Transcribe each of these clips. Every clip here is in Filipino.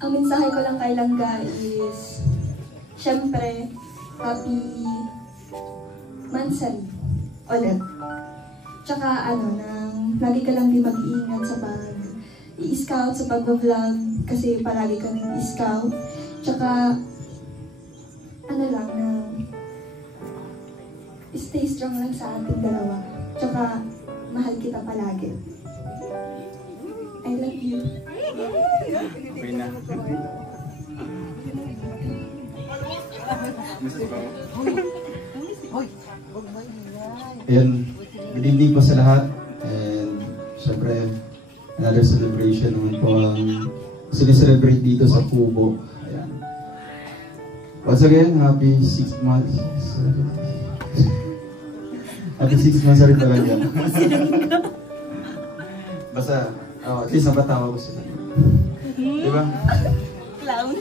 Ang mensahe ko lang kay Langga is, syempre, happy Mansari ulit. Tsaka nang lagi ka lang din mag-iingat sa pag-i-scout, sa pag-vlog, kasi palagi ka rin i-scout. Tsaka, stay strong lang sa ating dalawa. Tsaka, mahal kita palagi. I love you. Okay na. Ayan, good evening po sa lahat. And syempre, another celebration naman po ang sineselebrate dito sa Kubo. Ayan. Once again, happy 6 months. Happy 6 months rin talaga. Basta, at least napatawa ko sila. Diba? Clown.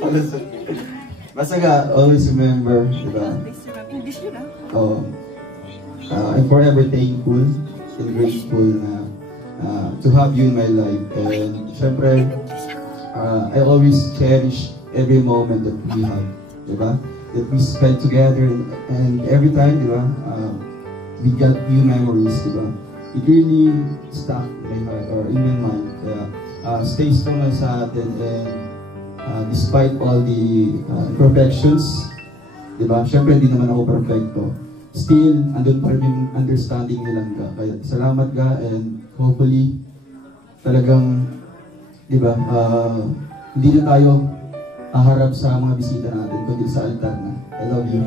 Basta ka, always remember, diba? English yun I'm forever thankful and grateful na to have you in my life. And syempre, I always cherish every moment that we have, diba? That we spend together, and every time, diba? We got new memories, diba? It really stuck in my heart or in my mind. Stay strong lang sa atin, and despite all the imperfections, diba? Syempre, hindi naman ako perfecto. Still, andun pa rin yung understanding nilang ka. Kaya salamat ka, and hopefully, talagang, diba, hindi na tayo haharap sa mga bisita natin, kundi sa altar na. I love you.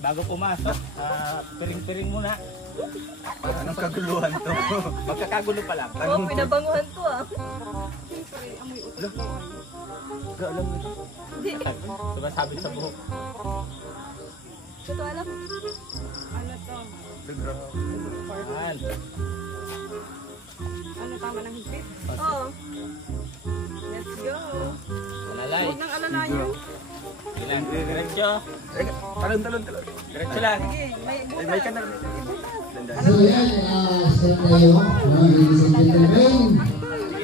Bago pumasok, piring-piring muna. Anong kaguluhan to? Magkakagulo pa lang. Oo, pinabanguhan to Alam mo ito? Hindi. Sumasabit sa buhok. Ito alam. Ano to? Ano tama ng higpit? Oo. Let's go. Alalay. Huwag nang alalayo. Ilan? Diretso. Talon. Diretso lang. Sige, may ka na. So yan, step tayo, ladies and gentlemen.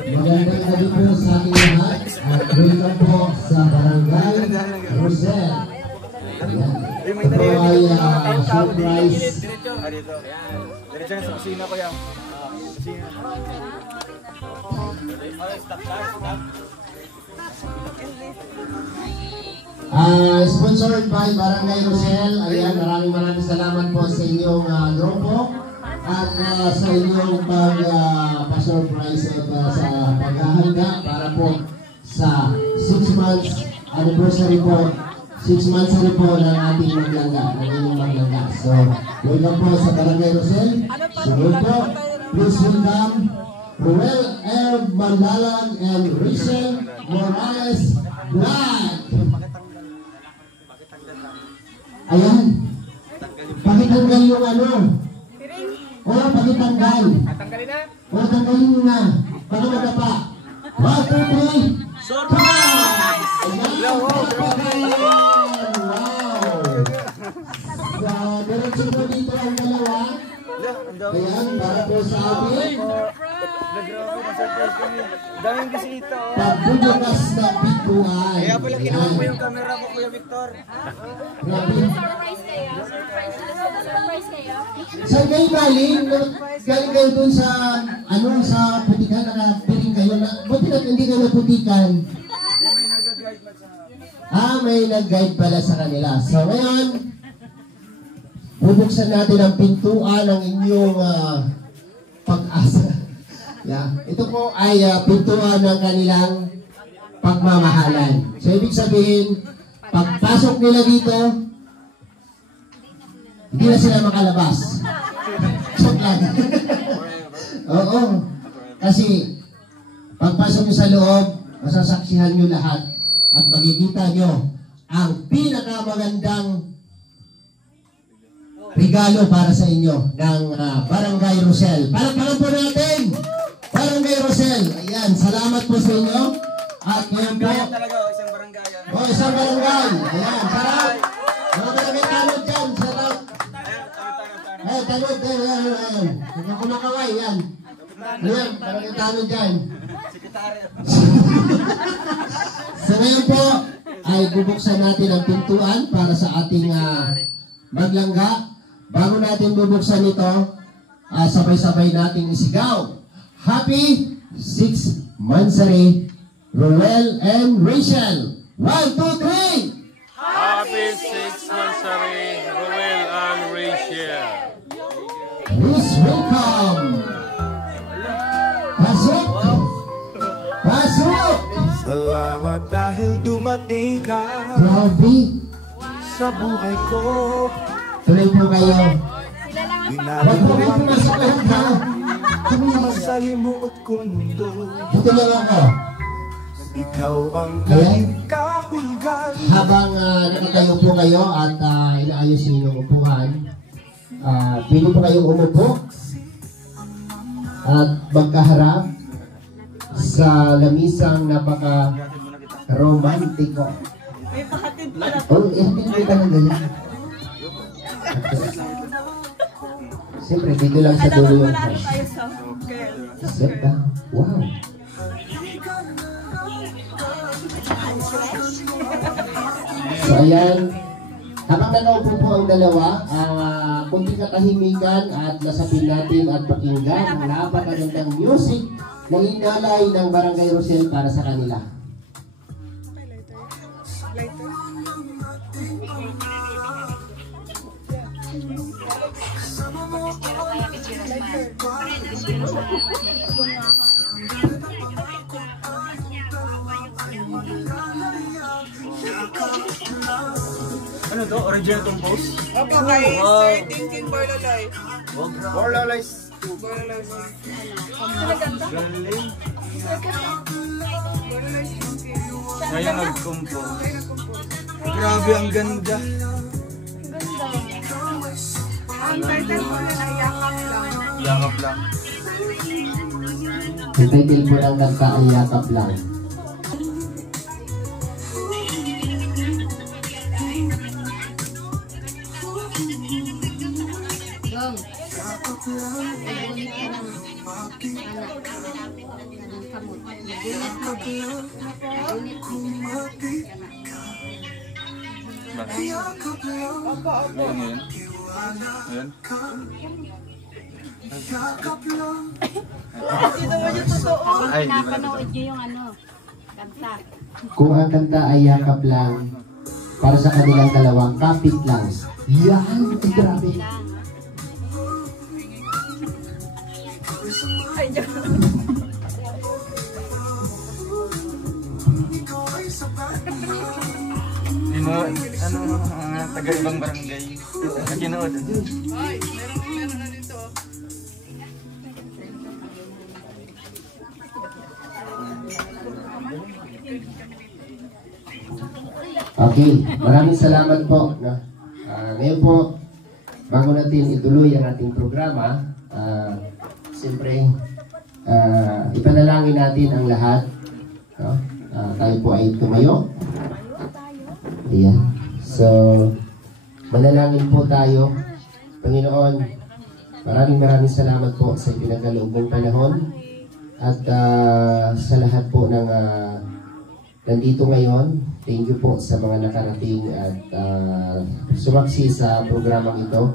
Magandang gabi po sa ating lahat at welcome po sa Barangay Rosel. Ito ay surprise. Dito. Diretso na sa kusina ko yan. Kusina. Stop. Sponsored by Barangay Rosel. Ayan, maraming salamat po sa inyong grupo at sa inyong pag-surprise at sa paghahanda para po sa 6 months anniversary po. 6 months na po ng ating maglangga, ng inyong maglangga. So, welcome po sa Barangay Rosel. Sunod po, please welcome Ruel R. Mandalag and Rachel Morales Black. Ayan. Pakitanggal yung ano. Oo, pakitanggal. Tanggalin na. Oo, tanggalin mo na. Baka magapa. 1, 2, 3. Surprise! Ayan. Wow. Diretso po dito ang dalawa. Ayan, para po sa amin. Daming bisita. Pagbubukas na bituan. Kaya pala kinuha mo yung camera ko, Kuya Victor. Surprise kayo? Saan kayo galing? Galing kayo dun sa, sa putikan na piling kayo na, buti na hindi kayo naputikan. May nag-guide man sa... May nag-guide pala sa kanila. So ngayon, bubuksan natin ang pintuan ng inyong pag-asa. Yeah. Ito po ay pintuan ng kanilang pagmamahalan. So ibig sabihin, pagpasok nila dito, hindi na sila makalabas. Joke lang. Oo. Kasi, pagpasok nyo sa loob, masasaksihan nyo lahat at makikita nyo ang pinakamagandang regalo para sa inyo ng Barangay Rosel. Palakpakan po natin! Barangay Rosel. Ayan, salamat po sa inyo. At ngayon po, Isang barangay. isang barangay. Ayan, sarap. Mga barangay tanod dyan, sarap. Tanod, ayan. Huwag kumakaway, yan. Ayan, barangay tanod dyan. So ngayon po, ay bubuksan natin ang pintuan para sa ating maglangga. Bago natin bubuksan ito, sabay-sabay nating isigaw. Happy 6th Mansari, Roel and Rachel. 1, 2, 3! Happy 6th Mansari, Roel and Rachel. Please welcome. Pasok! Pasok! Salamat dahil dumating ka Grabe. sa buhay ko. Tuloy po kayo. Huwag po kayo Ginagawa pumasok lahat ha. masalimuot kong mundo. Dito lang ako. Ikaw ang Ayan. laging kahulugan. Habang nakatayo po kayo at inaayos yung inyong upuan, pili po kayong umupo at magkaharap sa lamisang napaka-romantiko. Oh, ihatid mo ka ng ganyan. Siyempre, dito lang sa dulo yung house. Sit down. Wow. So ayan, habang nakaupo po ang dalawa, kunting katahimikan at nasapin natin at pakinggan ang napakagandang music ng inalay ng Barangay Rosel para sa kanila. Ano to? Original compose? Opo, kay Sir Tintin Borloloy. Borloloys. Borloloy Galing. Tintin. Kaya nag-compose. Grabe, ang ganda. Ang title po yun ay Yakap Lang. Yakap lang. Yung title po ng kanta ay Yakap Lang. Opo, opo. Ayan. Ayan. Hindi naman yung totoo. Ay, hindi ba Napanood niyo yung kanta. Kung ang kanta ay Yakap Lang, para sa kanilang dalawang kapit lang. Yan! Ay, grabe! Ay, Diyos. Taga-ibang barangay. Nakinood. Ay, meron na dito. Okay, maraming salamat po. Ngayon po, bago natin ituloy ang ating programa, siyempre, ipanalangin natin ang lahat. No? Tayo po ay tumayo. Ayan. So, manalangin po tayo. Panginoon, maraming salamat po sa ipinagkaloob mong panahon at sa lahat po ng nandito ngayon. Thank you po sa mga nakarating at sumaksi sa programang ito.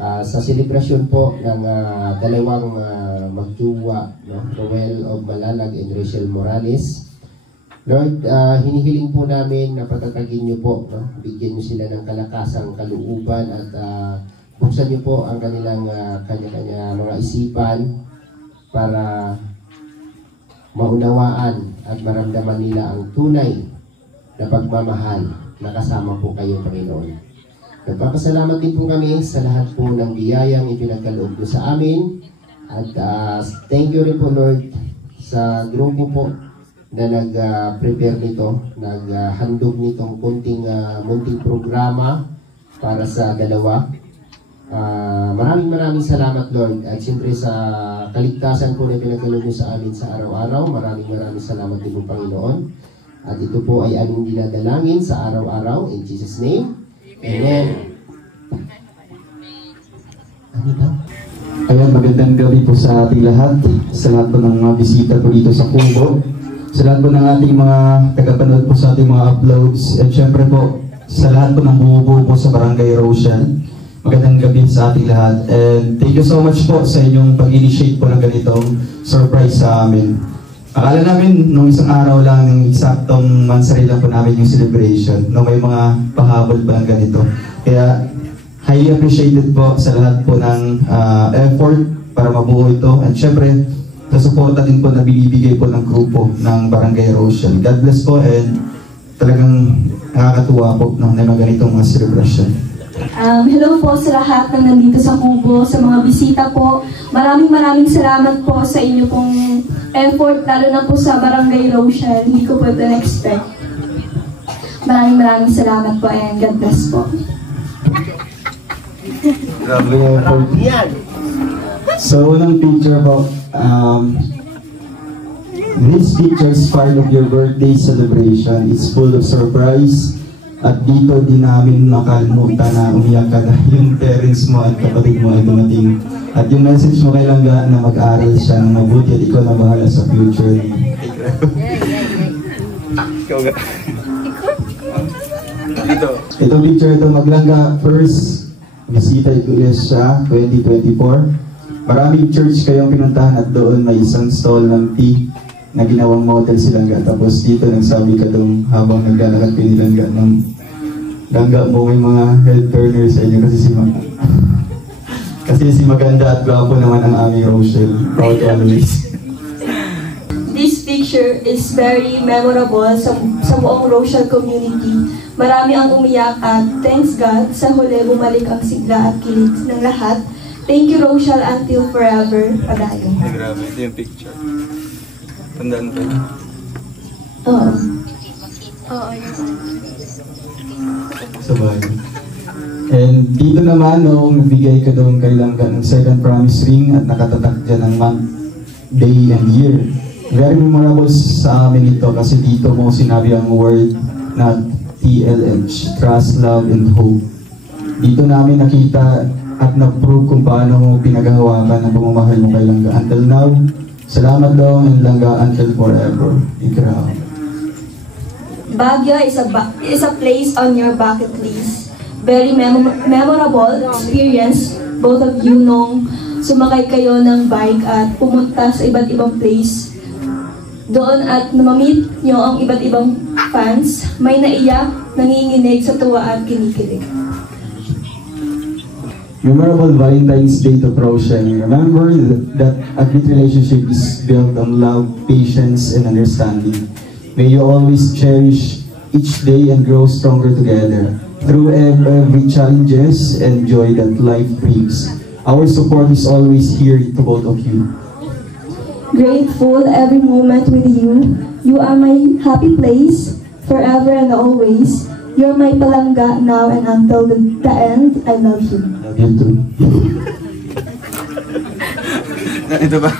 Sa selebrasyon po ng dalawang magjuwa, no? Roel of Malalag and Rachel Morales. Lord, hinihiling po namin na patatagin niyo po, no? Bigyan niyo sila ng kalakasang kalooban at buksan niyo po ang kanilang kanya-kanya mga isipan para maunawaan at maramdaman nila ang tunay na pagmamahal na kasama po kayo, Panginoon. Nagpapasalamat din po kami sa lahat po ng biyayang ipinagkaloob niyo sa amin at thank you rin po, Lord, sa grupo po na nag-prepare nito, naghandog nitong munting programa para sa dalawa. Maraming salamat, Lord. At siyempre sa kaligtasan po na pinagkaloob niyo sa amin sa araw-araw, maraming salamat din po, Panginoon. At ito po ay aming dinadalangin sa araw-araw. In Jesus' name, Amen. Ayan, magandang gabi po sa ating lahat. Sa lahat po ng mga bisita po dito sa Kubo. Sa lahat po ng ating mga tagapanood po sa ating mga uploads. At syempre po, sa lahat po ng bumubuo po sa Barangay Rochelle. Magandang gabi sa ating lahat. And thank you so much po sa inyong pag-initiate po ng ganitong surprise sa amin. Akala namin nung isang araw lang, ng eksaktong mansari lang po namin yung celebration. No, may mga pahabol pa ng ganito. Kaya highly appreciated po sa lahat po ng effort para mabuo ito. And syempre, sa suporta din po na binibigay po ng grupo ng Barangay Rochelle. God bless po and talagang nakakatuwa po na may ganitong mga celebration. Hello po sa lahat ng nandito sa Kubo, sa mga bisita po. Maraming salamat po sa inyo pong effort, lalo na po sa Barangay Rochelle. Hindi ko po ito na-expect. Maraming salamat po and God bless po. Grabe yung effort. So, unang picture po. This picture is part of your birthday celebration. It's full of surprise. At dito din namin makalimutan na umiyak ka na yung parents mo at kapatid mo ay dumating. At yung message mo kay Langga na mag-aral siya ng mabuti at ikaw na bahala sa future. Ito picture ito, Maglangga first bisita Iglesia 2024. Maraming church kayong pinuntahan at doon may isang stall ng tea na ginawang model si Langga. Tapos dito nagsabi ka doon habang naglalakad kayo ni Langga ng Langga mo may mga head turner sa inyo kasi si maganda at gwapo naman ang aming Rochelle. Proud always. This picture is very memorable sa buong Rochelle community. Marami ang umiyak at thanks God sa huli bumalik ang sigla at kilig ng lahat. Thank you, Rochelle, until forever. Padayon. Grabe, ito yung picture. Tandaan ba? Oo. Sabay. And dito naman, noong nagbigay ka doon kay Langga ng second promise ring at nakatatak dyan ng month, day, and year. Very memorable sa amin ito kasi dito mo sinabi ang word na TLH, Trust, Love, and Hope. Dito namin nakita at na-prove kung paano mo pinaghahawakan ang pamamahal mo kay Langga. Until now, salamat daw and Langga until forever. Ikraw. Baguio is a place on your bucket list. Very memorable experience, both of you, nung sumakay kayo ng bike at pumunta sa iba't ibang place. Doon at namamit nyo ang iba't ibang fans, may naiyak, nanginginig sa tuwa at kinikilig. Memorable Valentine's Day to Rochelle. Remember that a good relationship is built on love, patience, and understanding. May you always cherish each day and grow stronger together through every challenges and joy that life brings. Our support is always here to both of you. Grateful every moment with you. You are my happy place, forever and always. You're my palangga now and until the end. I love you. Love you too. Ito ba?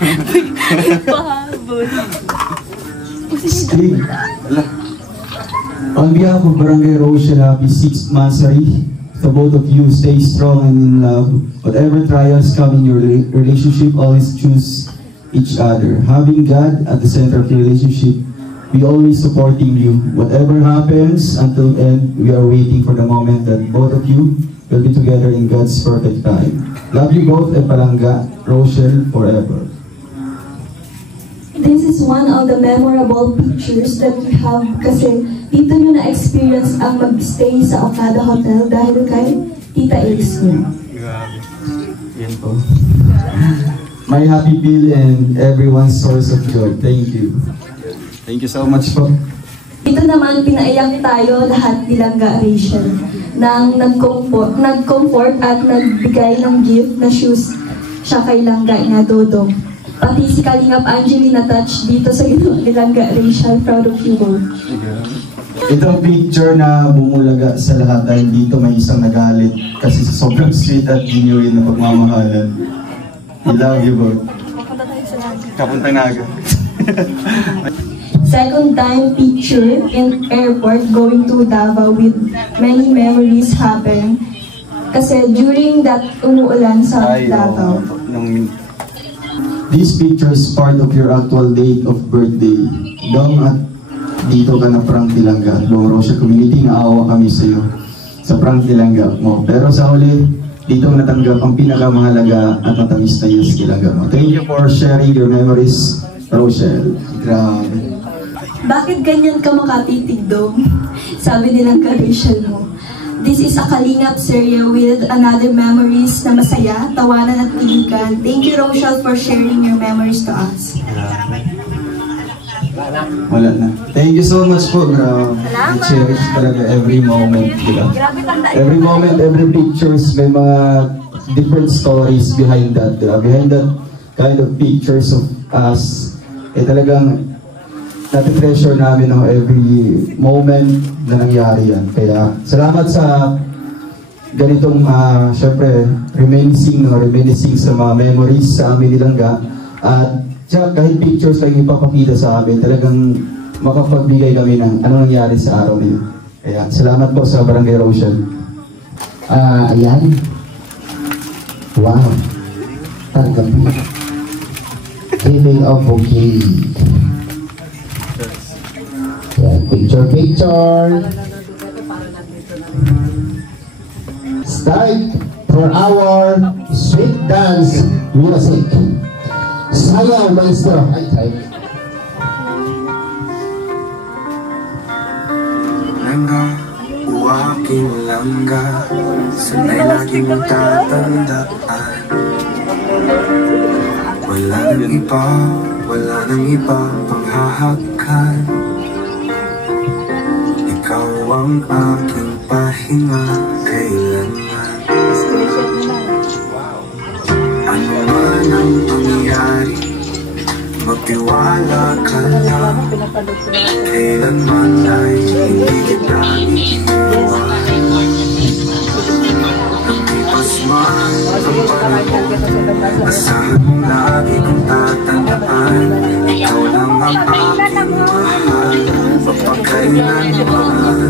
On behalf of Barangay Rochelle, happy 6th Mansari. To both of you, stay strong and in love. Whatever trials come in your relationship, always choose each other. Having God at the center of your relationship, we always supporting you. Whatever happens, until end, we are waiting for the moment that both of you will be together in God's perfect time. Love you both and Palangga, Rochelle forever. This this is one of the memorable pictures that we have kasi dito nyo na-experience ang mag-stay sa Okada Hotel dahil kay Tita Ace nyo. Grabe. Yan po. My happy feel and everyone's source of joy. Thank you. Thank you so much po. Dito naman, pinaiyak tayo lahat nilang Rachel nang nag-comfort at nagbigay ng gift na shoes siya kay Langga na Dodong. Pati si Kalingap Angeli na touch dito sa ginawa ni Langga Rachel. Proud of you both. Ito ang picture na bumulaga sa lahat dahil dito may isang nagalit kasi sa sobrang sweet at genuine na pagmamahalan. I love you both. Kapunta Naga. Second time picture in airport going to Davao with many memories happen. Kasi during that umuulan sa Davao. This picture is part of your actual date of birthday. Dong at dito ka na Frank Dilanga. Buong Rosia Community, naawa kami sa iyo sa Frank Dilanga mo. Pero sa huli, dito natanggap ang pinakamahalaga at matamis na yes Dilanga mo. Thank you for sharing your memories, Rochelle. Grabe. Bakit ganyan ka makatitig, Dong? Sabi nilang ka-Rachel mo. This is a Kalingap serye with another memories na masaya, tawanan at tiligan. Thank you, Rochelle, for sharing your memories to us. Wala na. Thank you so much po. I cherish talaga every moment. Diba? Every moment, every pictures, may mga different stories behind that. Diba? Behind that kind of pictures of us, talagang nati-treasure namin every moment na nangyari yan. Kaya salamat sa ganitong, syempre, reminiscing sa mga memories sa amin nilangga. At kahit pictures lang ipapakita sa amin, talagang makapagbigay kami ng ano nangyari sa araw niyo. Kaya salamat po sa Barangay Rochelle. Ayan. Wow. Tanggap. Giving of bouquet. Picture. Start for our sweet dance music. Sayaw, maestro. Ay, tayo. Langga, o aking langga, sanay laging tatandaan. Wala nang iba pang hahakan. Ikaw ang aking pahinga kailanman. Ano man ang pangyari, magtiwala ka lang. Kailanman ay hindi kita iiwan. Namipas man ang panahon, asahan mo lagi kong tatandaan. Ikaw lang ang aking mahal, mapagkailanman.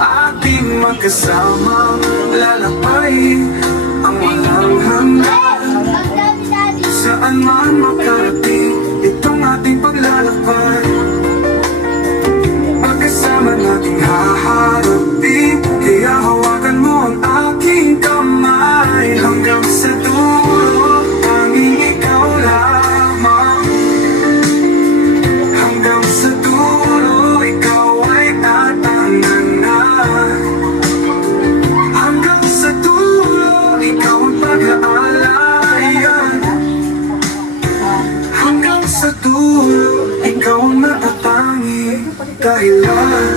Ating magkasama, lalakbay ang walang hanggan. Saan man makarating itong ating paglalakbay, magkasama nating haharapin. Kaya hawakan mo ang aking kamay hanggang sa dulo, tanging ikaw lamang. Hanggang sa dulo, ikaw ay tatanganan. Hanggang sa dulo, ikaw ang pag-aalayan. Hanggang sa dulo, ikaw ang matatangi dahilan.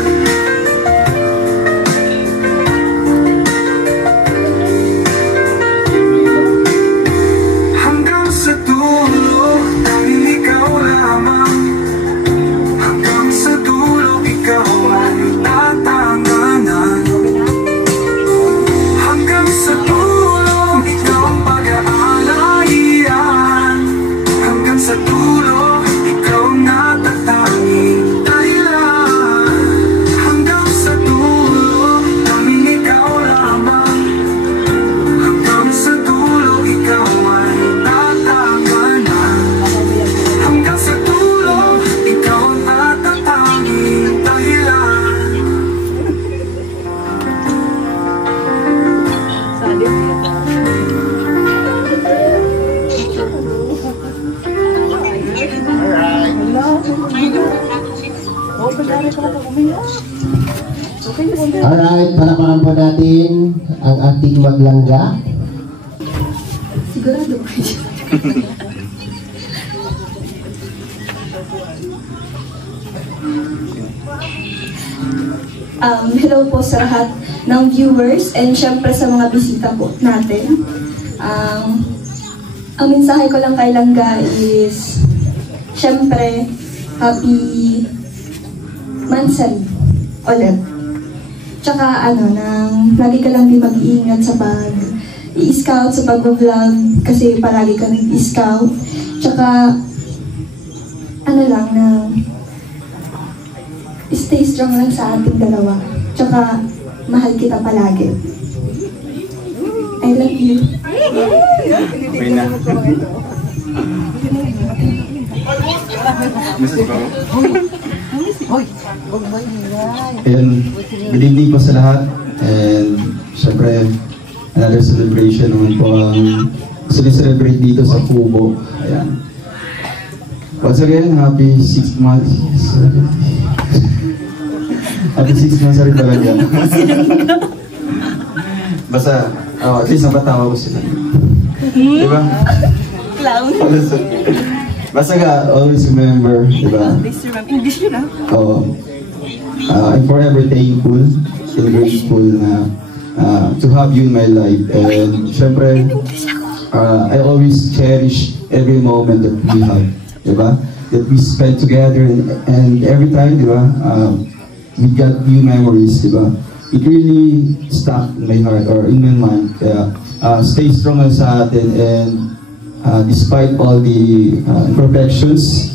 naman natin ang ating maglangga. Sigurado ba kayo? Hello po sa lahat ng viewers and syempre sa mga bisita po natin. Ang mensahe ko lang kay Langga is syempre happy Mansari ulit. Tsaka lagi ka lang din mag-iingat sa i-scout, sa pag-vlog kasi palagi ka nag-scout. Tsaka stay strong lang sa ating dalawa. Tsaka, mahal kita palagi. I love you. Okay na. And good evening po sa lahat. And syempre, another celebration naman po ang celebrate dito sa Kubo. Ayan. Once again, happy 6 months. Happy 6 months rin talaga. Basta, at least nabatawa ko sila. Diba? Clown. Basta ka, always remember, diba? Always remember. English yun I'm forever thankful and grateful na to have you in my life. And syempre, I always cherish every moment that we have, diba? That we spend together and every time, diba? We got new memories, diba? It really stuck in my heart or in my mind. Kaya stay strong lang sa atin and despite all the imperfections,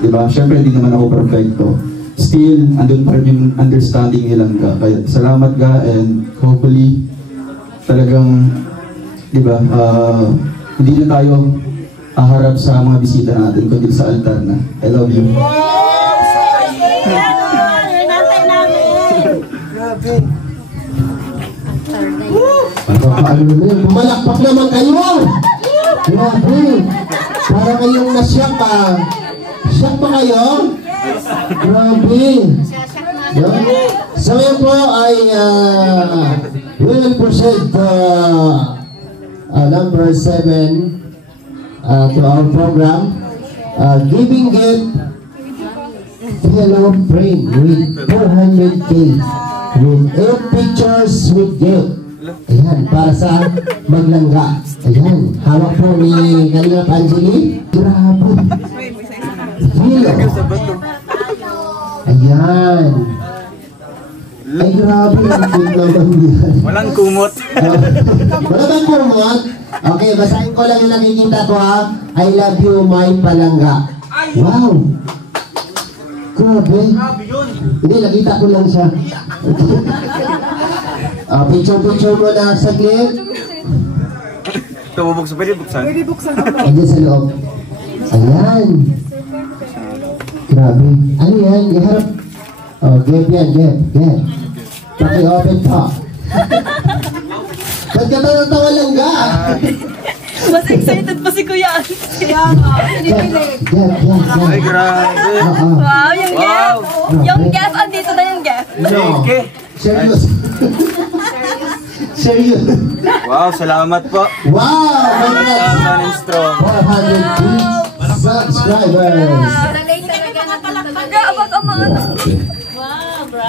diba? Syempre hindi naman ako perfecto. Still, andun pa rin yung understanding nilang ka. Kaya salamat ka and hopefully talagang, diba, hindi na tayo haharap sa mga bisita natin kundi sa altar na. I love you. Pumalakpak naman kayo! Grabe! Para kayong nasyak pa. Syak pa kayo? Grabe! So yun po ay we will proceed number 7 to our program. Giving gift fellow frame with 400K with 8 pictures with gift. Ayan, para sa maglangga. Ayan, hawak po ni Kalingap Angeli. Grabe. Hello. Ayan. Ay, grabe. Ang cute naman yan. Walang kumot. Wala bang kumot? Okay, basahin ko lang yung nakikita ko ha. I love you, my palangga. Wow. Grabe. Hindi, nakita ko lang siya. Picture mo na saglit. Ito, bubuksan. Pwede buksan? Pwede buksan. Ayan sa loob. Ayan. Grabe. Ano yan? Iharap. Oh, get yan, get. Paki-open pa. Ba't ka ba natawa lang ga? Mas excited pa si Kuya. Get. Ay, grabe. Wow, yung guest. Yung guest, andito na yung guest. Okay. Serious. Serious. Wow, salamat po. Wow! Salamat, Strong. 400 subscribers. Abag ang mga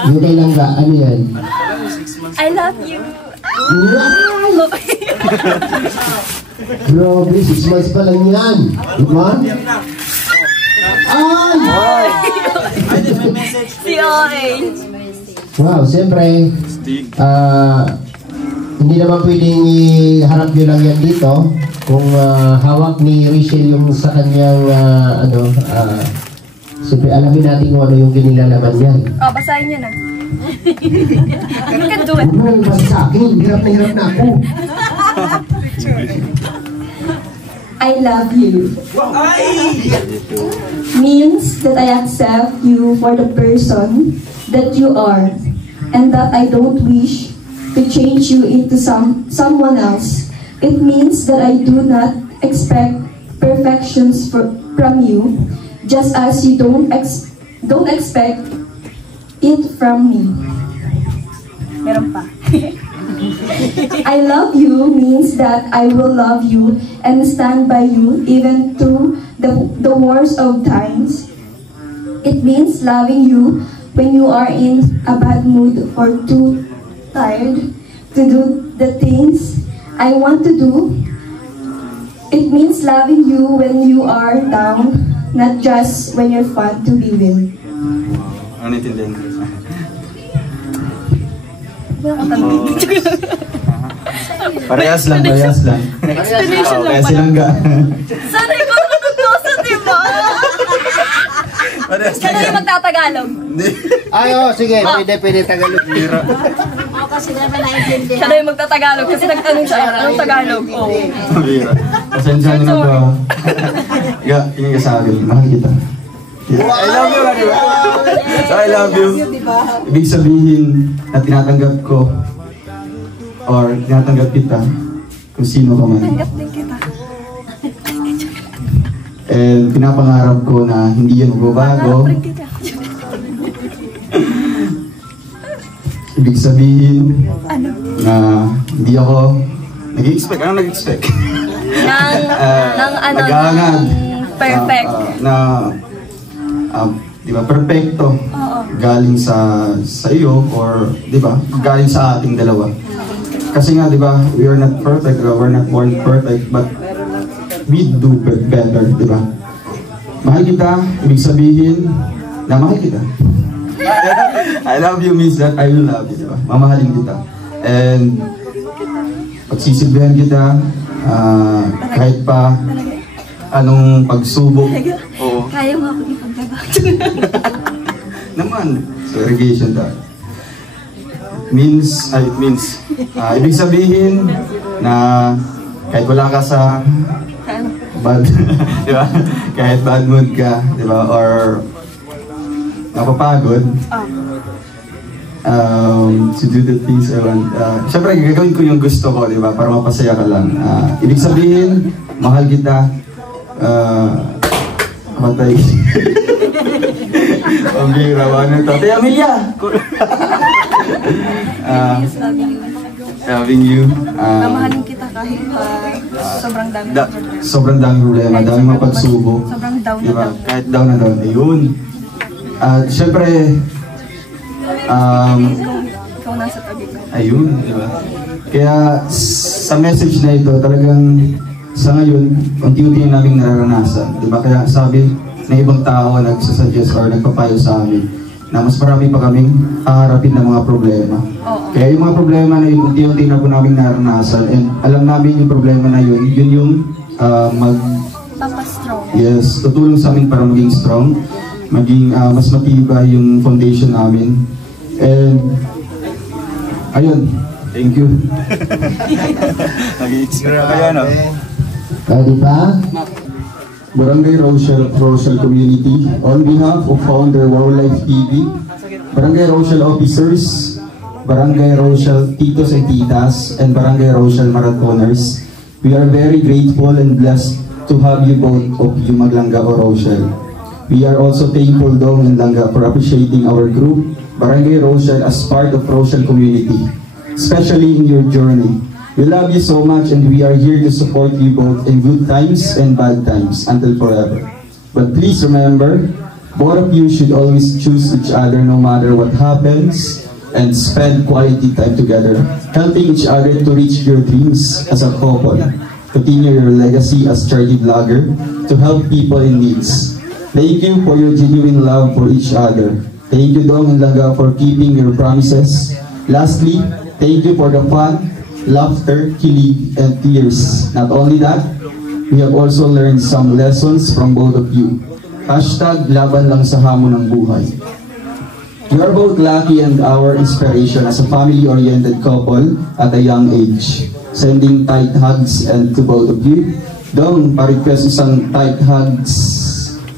Yung kay Langga, ano yan? I love you. Grabe, 6 months pa lang yan. Diba? Ay! Si OA. Wow, siyempre, hindi naman pwedeng iharap nyo lang yan dito. Kung hawak ni Rachel yung sa kanyang, siyempre alamin natin kung ano yung kinilalaman yan. Oh, basahin niya na. You can do it. Huwag mo nang basa sa akin, hirap na ako. I love you. Means that I accept you for the person that you are, and that I don't wish to change you into someone else. It means that I do not expect perfections from you, just as you don't expect it from me. Meron pa. I love you means that I will love you and stand by you even through the worst of times. It means loving you when you are in a bad mood or too tired to do the things I want to do. It means loving you when you are down, not just when you're fun to be with. Ano itindihan ko? Parehas lang. Explanation lang Kaya pala. silangga. Sana ikaw natutusan, di ba? Parehas Siya na yung magtatagalog. Ay, sige, pwede Tagalog. Oo, kasi naman naiintindihan. Siya na yung magtatagalog kasi nagtanong siya, anong Tagalog? Oo. Mabira. Pasensya nyo na ba? Tingin ka sa akin, mahal kita. I love you, di ba? So, I love you. Ibig sabihin na tinatanggap ko or tinatanggap kita kung sino ka man. Tanggap din kita. And pinapangarap ko na hindi yan magbabago. Ibig sabihin na hindi ako nag-expect. Anong nag-expect? Nag-aangad. Perfect. Di ba, perfecto. Galing sa iyo or di ba, galing sa ating dalawa. Kasi nga, di ba, we are not perfect, we're not born perfect, but we do better, di ba? Mahal kita, ibig sabihin na mahal kita. I love you means that I will love you, di ba? Mamahalin kita. And pagsisilbihan kita, kahit pa anong pagsubok. Oo. Kaya mo ako ipagdabak. Naman, segregation tayo. Ibig sabihin na kahit wala ka sa bad, di ba? Kahit bad mood ka, di ba? Or napapagod, to do the things I want. Siyempre, gagawin ko yung gusto ko, di ba? Para mapasaya ka lang. Ibig sabihin, mahal kita, matay. Ang bira, ano ito? Tia Amelia! Loving you. Mamahalin kita kahit sobrang dami. Sobrang daming problema, daming mapagsubok. Sobrang down na Diba? down. Kahit down na down. Ayun. Siyempre, Ikaw nasa tabi ko. ayun, diba? Kaya sa message na ito, talagang sa ngayon, unti-unti namin nararanasan. Diba? Kaya sabi na ibang tao nagsasuggest or nagpapayo sa amin na mas marami pa kaming haharapin ng mga problema. Kaya yung mga problema na yun, unti-unti na po namin naranasan. And alam namin yung problema na yun, yun yung Papa-strong. yes, tutulong sa amin para maging strong, maging mas matibay yung foundation namin. And ayun, thank you. Nag-i-experience kayo, no? Di ba? Barangay Rochelle Community, on behalf of founder Wow Life TV, Barangay Rochelle officers, Barangay Rochelle titos and titas, and Barangay Rochelle marathoners, we are very grateful and blessed to have you both of you Maglangga o Rochelle. We are also thankful Dong and Langga for appreciating our group, Barangay Rochelle, as part of Rochelle community, especially in your journey. We love you so much and we are here to support you both in good times and bad times until forever. But please remember, both of you should always choose each other no matter what happens and spend quality time together, helping each other to reach your dreams as a couple. Continue your legacy as charity vlogger to help people in needs. Thank you for your genuine love for each other. Thank you Dong and Langga for keeping your promises. Lastly, thank you for the fun, laughter, kilig, and tears. Not only that, we have also learned some lessons from both of you. Hashtag laban lang sa hamon ng buhay. You are both lucky and our inspiration as a family-oriented couple at a young age. Sending tight hugs and to both of you. Dong, pa-request isang tight hugs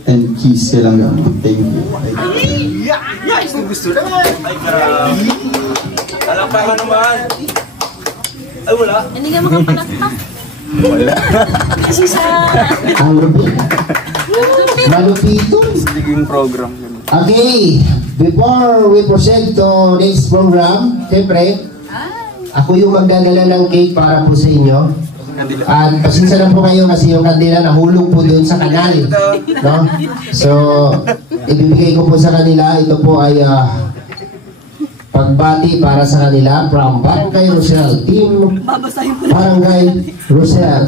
and kiss kay Langga. Thank you. Gusto naman! Ay, grabe! Talampakan naman! Ay, wala. Hindi ka makapalakpak. Wala. Kasi sa... Malupito. Speaking program. Okay, before we proceed to next program, siyempre, ako yung magdadala ng cake para po sa inyo. At pasensya na po kayo kasi yung kandila nahulog po doon sa kanal. No? So, ibibigay ko po sa kanila. Ito po ay pagbati para sa kanila from Barangay Rochelle. Team Barangay Rochelle.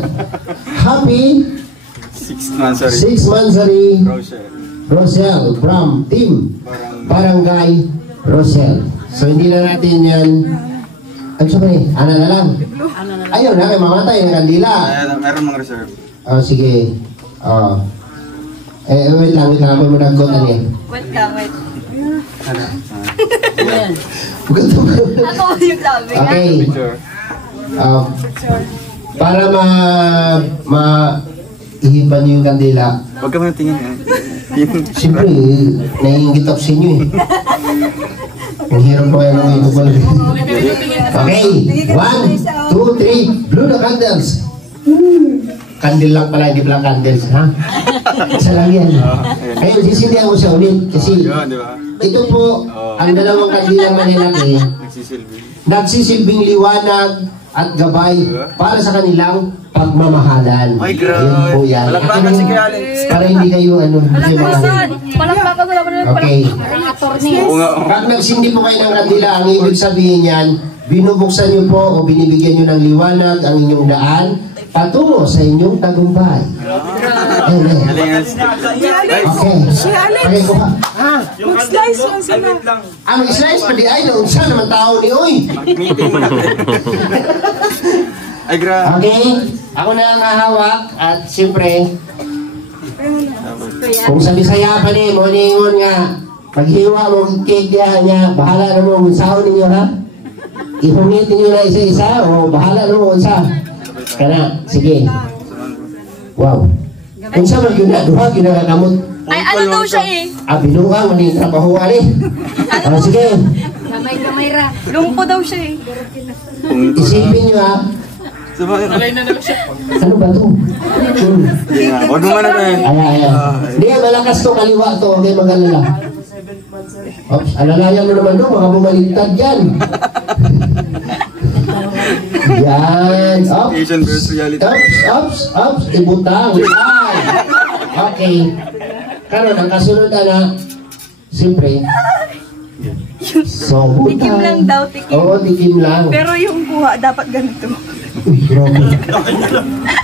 Happy 6 months, 6 Mansari Rochelle from Team Barangay Rochelle. So hindi na natin yan. Ano siya ba eh? Ana na lang. Ayun na, mamatay ng kandila. Meron mga reserve. Oh, sige. Oh. Wait lang. Ako mo nag-got ano yan. Wait lang, wait. Ako yung sabi nga. Okay. Picture. Para ihipan niyo yung kandila. Huwag ka muna tingin. Siyempre, naiingit ako sa inyo eh. Ang hirap pa kaya nung ikukul. Okay. 1, 2, 3. Blow the candles. Candle lang pala, hindi pala candles, ha? Isa lang yan. Ngayon, sisindihan ko siya ulit. Kasi ito po, ang dalawang kandila malalaki, nagsisilbing liwanag at gabay para sa kanilang pagmamahalan. Ay, Ayun po yan. Palakpakan si Kuya Alex. Para hindi kayo ano. Palakpakan sa laban ng Okay. attorney. Pag nagsindi po kayo ng kandila, ang ibig sabihin yan, binubuksan niyo po o binibigyan niyo ng liwanag ang inyong daan patungo sa inyong tagumpay. Okay. Okay ko pa. Mag-slice lang sila. Ang slice pa di ay noon siya naman tao ni Oy. Meeting mo natin. Ay, grabe. Okay. Ako na ang hahawak at siyempre kung sa Bisaya pa ni mo ningon nga paghiwa mo cake niya bahala na mo unsahon ninyo ha. Ihungit ninyo na isa-isa o bahala na mo unsa. Kana, sige. Wow. Kung sa man yun na, duha, ginagagamot. Ay, ano daw siya eh? Binuha, maning trabahuan eh. Sige. Gamay-gamay ra. Lumpo daw siya eh. Isipin nyo ha. Ano ba ito? Huwag mo man na eh. Ayan. Hindi, malakas to, kaliwa to. Okay, mag-alala. Ops, alalayan mo naman doon, mga bumaligtad dyan. Yan. Ops. Asian versus reality. Ops. Ibutang. Yan. Okay. Karon ang kasunod na, siyempre, so, butang. Tikim lang daw, tikim. Oo, tikim lang. Pero yung buha, dapat ganito. Uy, grabe.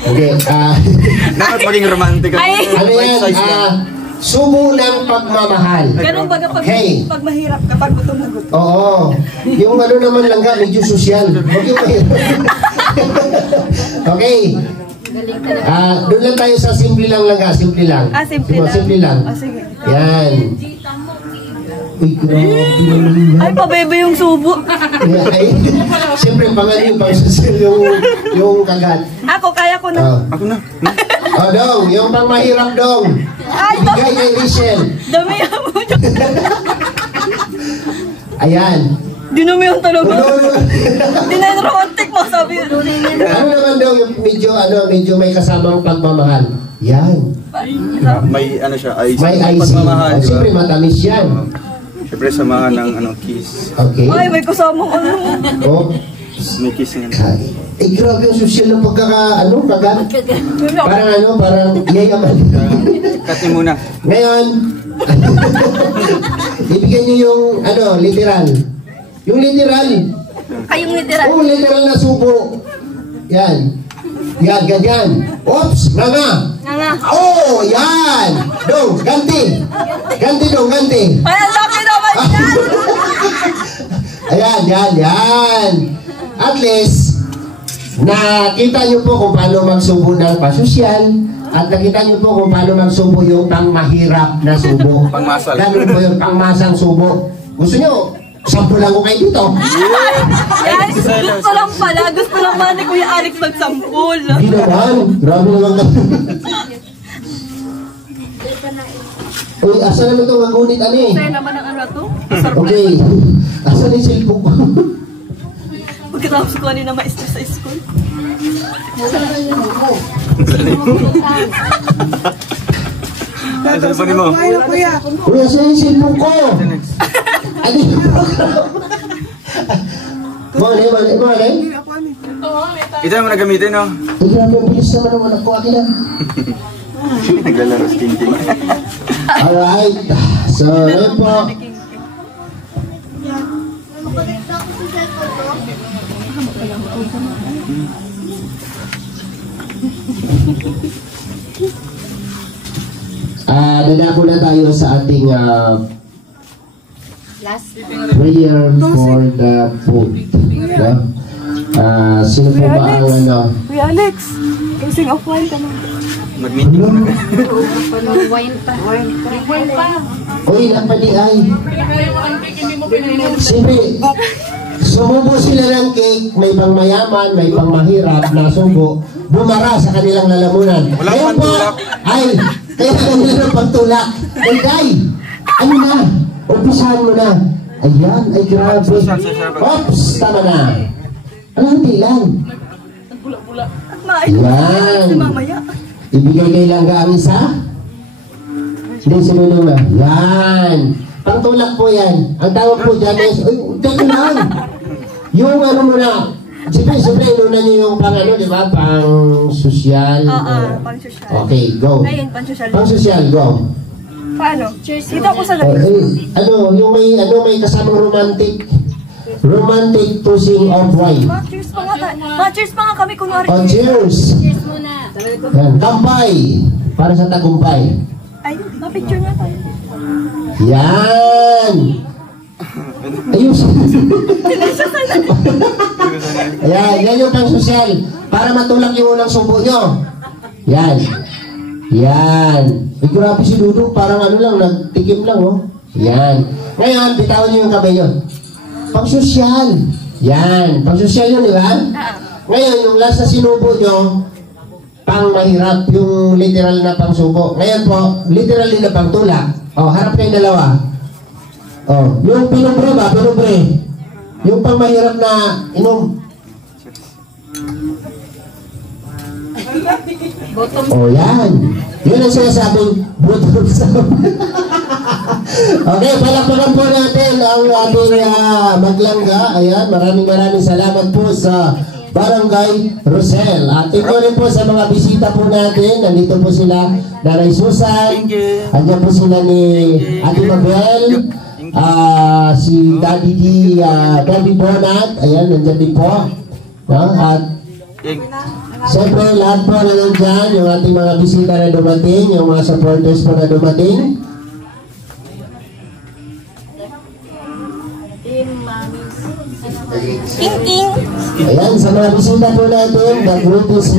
Okay, Dapat maging romantic. ano yan? Sumo ng pagmamahal. Ganun ba kapag Okay. Pag mahirap ka, pag gutom na gutom. Oo. Yung ano naman lang ka, medyo sosyal. Huwag yung mahirap. Okay. Doon lang tayo sa simple lang lang ka. Simple lang. Simple lang. Simple lang. Sige. Yan. Uy, grabe naman. Ay, pabebe yung subo. Ay, siyempre, pangalan yung pang-social yung kagat. Ako, kaya ko na. Ako na. Dong, yung pang mahirap dong. Ibigay kay Rachel. Dami mo dyan. Ayan. Dinumi yung talaga. Hindi na yung romantic mo, sabi yun. Ano naman daw yung medyo may kasamang pagmamahal. Yan. May ano siya, ice. May icing. Pagmamahal, diba? Siyempre matamis yan. Siyempre samahan ng kiss. Okay. Ay, may kasamang ano. Oh. May kiss nga. Grabe yung social ng kagat. Parang yayaman. Cut niyo muna. Ngayon, ibigay niyo yung literal. Yung literal. Kayong literal. Oo, literal na subo. Yan. Yan, ganyan. Oops, nga. Oh, yan. Dong, ganti. Ganti dong, ganti. Ay, ang laki naman yan. Ayan. At least, nakita niyo po kung paano magsubo ng pasosyal at nakita niyo po kung paano magsubo yung pangmahirap na subo. Pangmasal. Ganun po yung pangmasang subo. Gusto niyo, sample lang ko kayo dito. Yes, gusto lang pala ni Kuya Alex magsampul. Hindi naman. Grabe naman ka. Uy, asa naman ito magunit eh? Sa'yo naman ang ano to? Okay. Asa na yung cellphone ko? Pagkatapos ko kanina ma-stress sa school. Ano sa cellphone mo? Ay, kuya. Uy, asa yung cellphone ko? Ano yung Mali. Ito naman na gamitin, no? Ay, grabe, ang bilis naman ang anak ko. Akin na. Naglalaro sa king-king. Alright. So, ngayon po. Dadako na tayo sa ating prayer for the food. No? Sino po ba ang ano? Kuya Alex, sing of wine ka na. Mag-meeting mo na. Wine pa. Wine pa. Uy, napali ay. Siyempre, sumubo sila ng cake, may pang mayaman, may pang mahirap na subo, bumara sa kanilang lalamunan. Walang pantulak. Ay, kaya kanila ng pagtulak. Day, ano na? Umpisahan mo na. Ayan, ay grabe. Oops, tama na. Alanti lang. Ayan. Ibigay kay langga ang isa. Hindi, sinunod na. Yan. Pangtulak po yan. Ang tawag po dyan is, uy, teka lang. Yung ano mo na, siyempre, inunan nyo yung pang ano, di ba? Pang social. Oo, pang social. Okay, go. Ayun, pang social. Pang social, go. Paano? Dito ako sa Oh, ano, yung may kasamang romantic. Romantic tossing of wine. Ma-cheers pa nga. Ma-cheers pa nga kami kunwari. Oh, cheers. Cheers muna. Yan, kampay. Para sa tagumpay. Ay, ma-picture nga tayo. Yan. Ayun. Yan yung pang social. Para matulak yung unang subo nyo. Yan. Yan. Ay, grabe si Dudong. Parang ano lang, nagtikim lang, oh. Yan. Ngayon, bitawan nyo yung kamay nyo. Pang social. Yan. Pang social yun, di ba? Ngayon, yung last na sinubo nyo, pang mahirap, yung literal na pang subo. Ngayon po, literal na pang tulak. O, harap kayong dalawa. O, yung pinubre ba? Pinubre. Yung pang mahirap na inom. O, yan. Yun ang sinasabing bottom sa... Okay, palakpakan po natin ang ating maglangga. Ayan, maraming salamat po sa Barangay Rosel. At ito rin po sa mga bisita po natin. Nandito po sila Nanay Susan. Andiyan po sila ni Ate Mabel. Si Daddy Donat. Ayan, nandyan din po. At siyempre lahat po na nandyan, yung ating mga bisita na dumating, yung mga supporters po na dumating. King. Ayan, sa mga bisita po natin, the greatest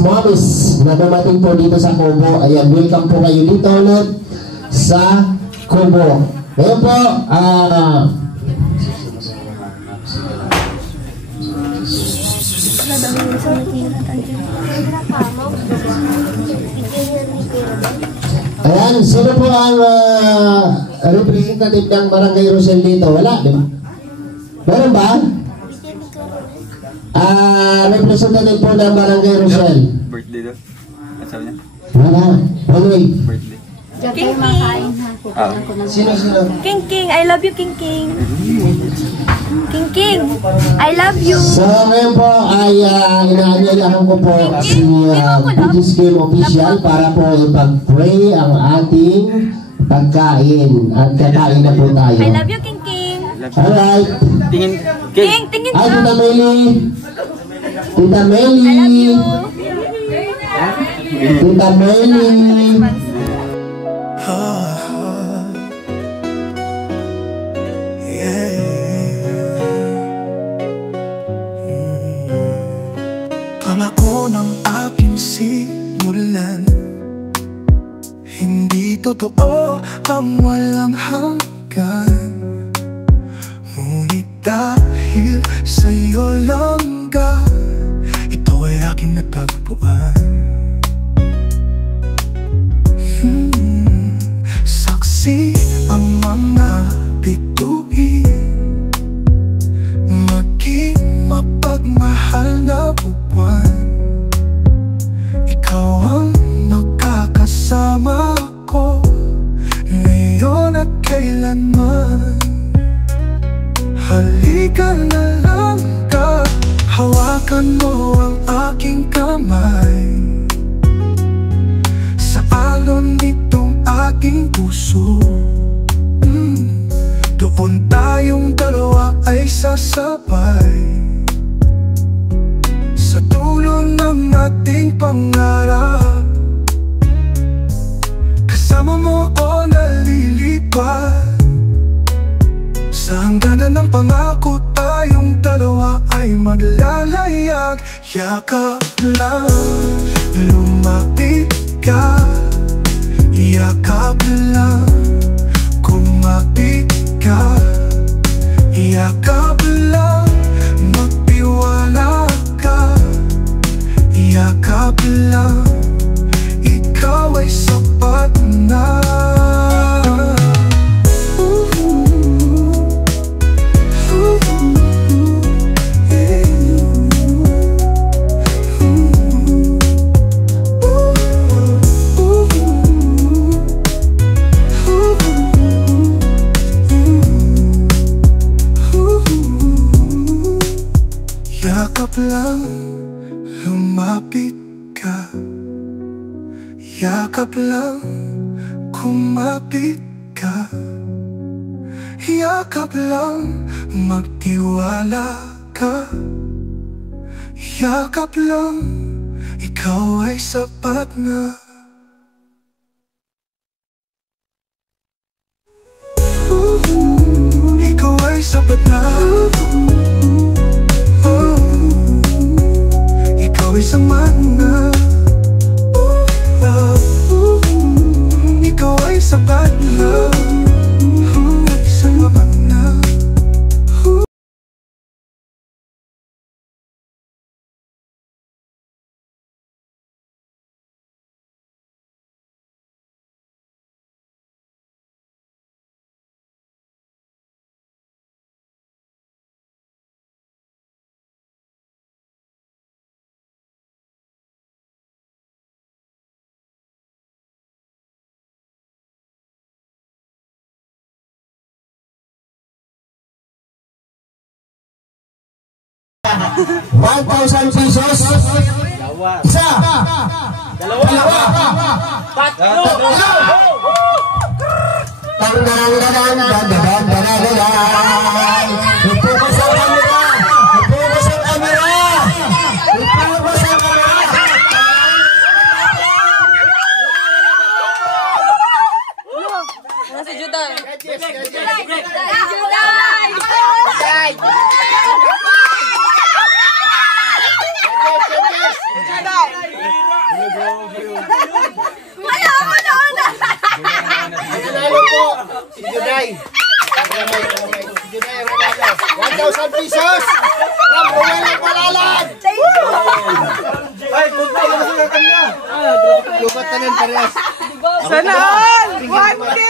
mommies na dumating po dito sa Kubo. Ayan, welcome po kayo dito ulit sa Kubo. Ngayon po, ayan, sino po ang representative ng Barangay Rosel dito? Wala, di ba? Meron ba? Representative po ng Barangay Rosel. Birthday daw. Ano sabi niya? Wala. Anyway. Birthday. King. Sino? King, I love you, King. King, I love you. So ngayon po ay inaanyayahan ko po si Bugis Game Official para po ipag-pray ang ating pagkain. At kakain na po tayo. I love you, King. Alright. Tingin. Tingin Ay, ka. Tita Meli. Tita Meli. I love you. Tita Meli. Pangako ng aking simulan, hindi totoo ang walang hanggan. Ngunit dahil sa'yo langga, ito ay aking natagpuan. Saksi ang mga bituin, maging mapagmahal na buwan. Ikaw ang nakakasama ko ngayon at kailanman. Hawakan mo ang aking kamay sa alon nitong aking puso. Doon tayong dalawa ay sasabay sa dulo ng ating pangarap. Kasama mo o nalilipad sa hangganan ng pangako, tayong dalawa ay maglalayag. Yakap lang, lumapit ka. Yakap lang, kumapit ka. Yakap lang, magtiwala ka. Yakap lang, ikaw ay sapat na. Yakap lang, lumapit ka. Yakap lang, kumapit ka. Yakap lang, magtiwala ka. Yakap lang, ikaw ay sapat na. Ikaw ay sapat na. Ikaw ay sapat na. Ikaw ay sapat na. Sapat na. ₱1,000 pesos. Isa. Dalawa. Tatlo. Ipokus ang kamera. Ipokus ang kamera. Ipokus ang kamera. Si Juday. Nanalo po si Juday. Si Juday ₱1,000 pesos. From Ruel ang Palalag. Ay, punta ka sa kanya. Lubat na nun parehas. Sana all! 1K!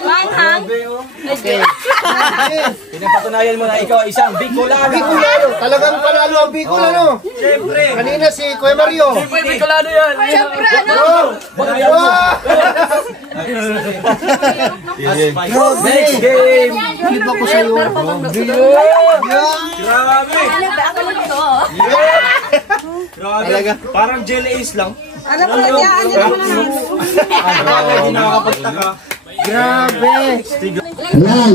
Manghang? Okay. Pinapatunayan mo na ikaw isang Bicolano. Bicolano. Talagang panalo ang Bicolano. Siyempre. Kanina si Kuya Mario. Siyempre, Bicolano yan. Siyempre, ano? Next game. Hindi ba ko sa'yo? Grabe. Ako lang to. Grabe. Parang jelly ace lang. Ano pa yan? Grabe, hindi nakakapagtaka. Grabe. Ayan.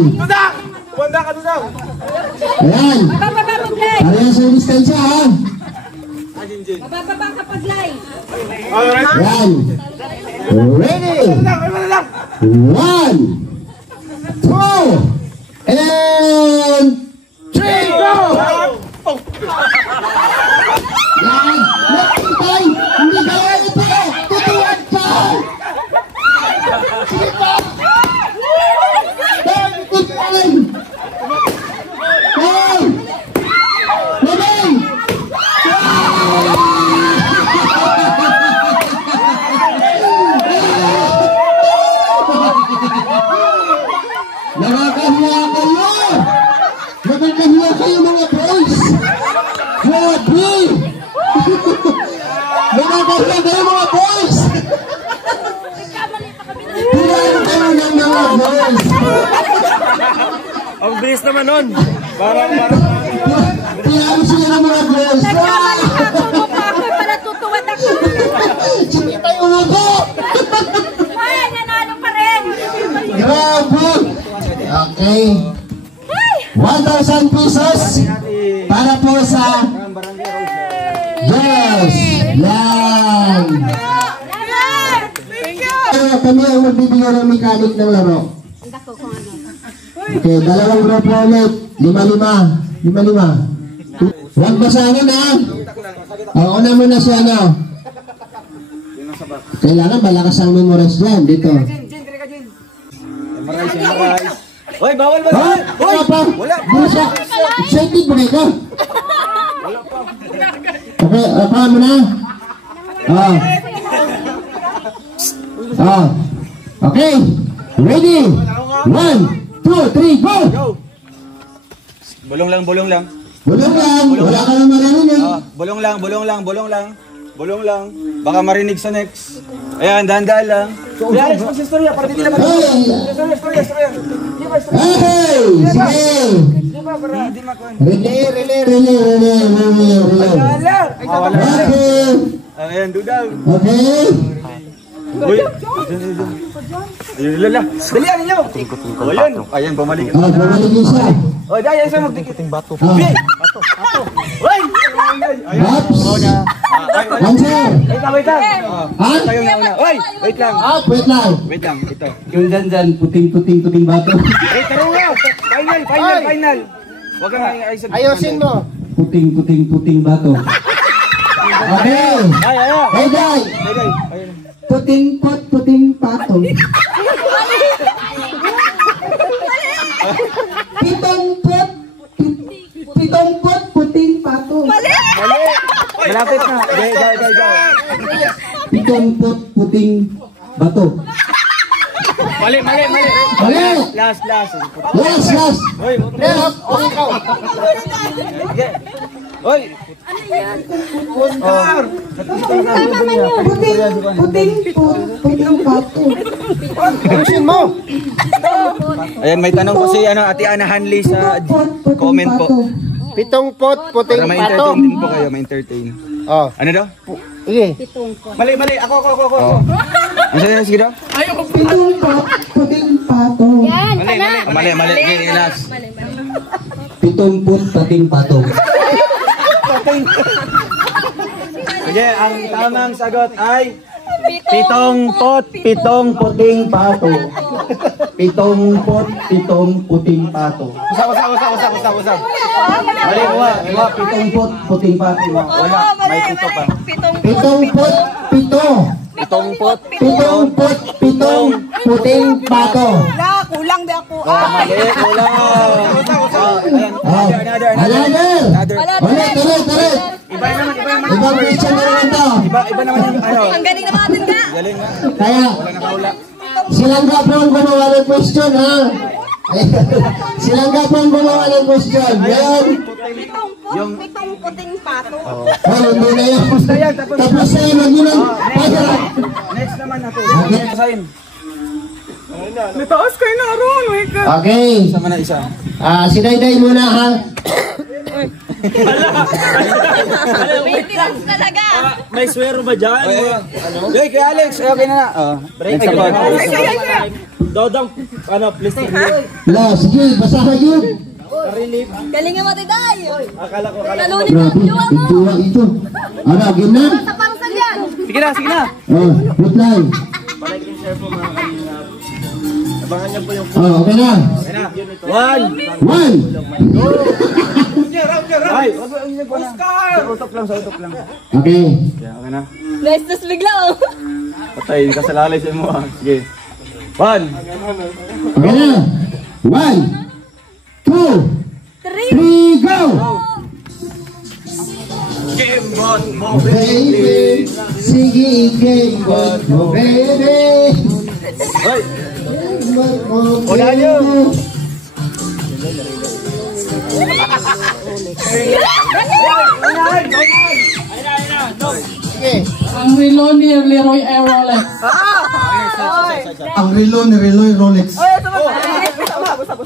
Wanda ka doon daw. Ayan. Parehas ang distansya ha. Mababa kapag live. Ayan. Ready. 1, 2, and 3, go! Yan. Nakitay. Hindi kaya ito. Tutuwag ka. Sige pa. Dahil ikot pa rin. Hey. Mamay. Nakakahiya kayo! Nakakahiya kayo mga boys! Grabe! Nakakahiya kayo mga boys! Pilayan kayo ng mga boys! Ang bilis naman nun. Parang. Pilayan sila ng mga Douglas! Nagkamali ka ako, mukha ko pala tutuwad ako. Sumita yung ubo! Ay, nanalo pa rin. Grabe! Okay. 1,000 pesos para po sa girls. Yan. Kami ang magbibigyan ng mechanic ng laro. Okay, dalawang grupo ulit. 5-5. 5-5. Huwag basahin ha. Una muna si ano. Kailangan malakas ang memorize dyan. Dito. Hoy, bawal ba? Ha? Wala pa. Wala siya. Excited ba ito? Okay, paano mo na? Okay. Ready? 1, 2, 3, go! Bulong lang, bulong lang. Bulong lang. Wala ka lang marinig. Bulong lang, bulong lang, bulong lang. Bulong lang. Baka marinig sa next. Ayan, dahan-dahan lang. Ayan, istorya, para di nila Istorya. Hey! Sige! Relay. Okay. Ayan, dudaw. Okay. Uy! Ayun, lala. Dalihan ninyo! O, ayun. Ayan, bumalik. Bumalik yung isa. O, dahil isa magdikit. Bato. Bi! Bato. Uy! Hops. Answer. Wait lang. Ha? Kayo na una. Uy! Wait lang. Wait lang. Wait lang, ito. Yung dyan, puting bato. Wait, taro nga! Final! Huwag kang Ayusin mo. Puting bato. Okay. Hey, guys. Ayun. Puting pato. Pitong pot, puting pato. Malapit na. Gay. Pitong pot, puting bato. Mali. Mali. Last. Last. Hoy, Hoy! Puting pato. Ayusin mo. Ayan, may tanong po si Ate Ana Hanley sa comment po. Pitong pot, puting Para pato. ma-entertain din po kayo, ma-entertain. Oh. Ano daw? Sige. Mali. Ako. Sige daw? Pitong pot, puting pato. Yan, Mali. Sige, last. Pitong pot, puting pato. Sige, ang tamang sagot ay Pitong pot, pitong puting pato. Pitong pot, pitong puting pato. Usap. Mali, wala. Pitong pot, puting pato. Wala, may pito pa. Pitong pot, pito. Pitong pot. Pitong pot, pitong puting pato. Kulang di ako. Mali, wala. Another. Ulit. Ibang question na naman to. Iba naman yung ano. Ang galing naman natin ka. Galing nga. Kaya, silang kapong gumawa ng question, ha? Silang kapong gumawa ng question. Yan. Pitong puting pato. Hindi na yan. Tapos na yun, hindi na. Next naman natin. Sain. Nataas kayo na aron. Okay. Sama na isa. Si Dayday muna, ha? Talaga. May swero ba dyan? Hey, kay Alex. Okay na. Next naman. Dodong, please. Sige, basahan yun. Galing nga matiday. Akala ko. Talunin mo ang luwa mo. Duwa ito. Ano, game na? Sa pangsan yan. Sige na. Good night. Abangan niyo po yung Okay na. One. Ay, Oscar! Sa utok lang. Okay. Okay na. Restless bigla oh. Patay, kasalalay sa mo. Sige. One. Okay na. 1, 2, 3, go! Gamebot mo, Baby, sige, gamebot mo, baby. Hoy! Gamebot mo, Unahan niyo. Ang relo ni Leroy Rolex. Ang relo ni Leroy Rolex.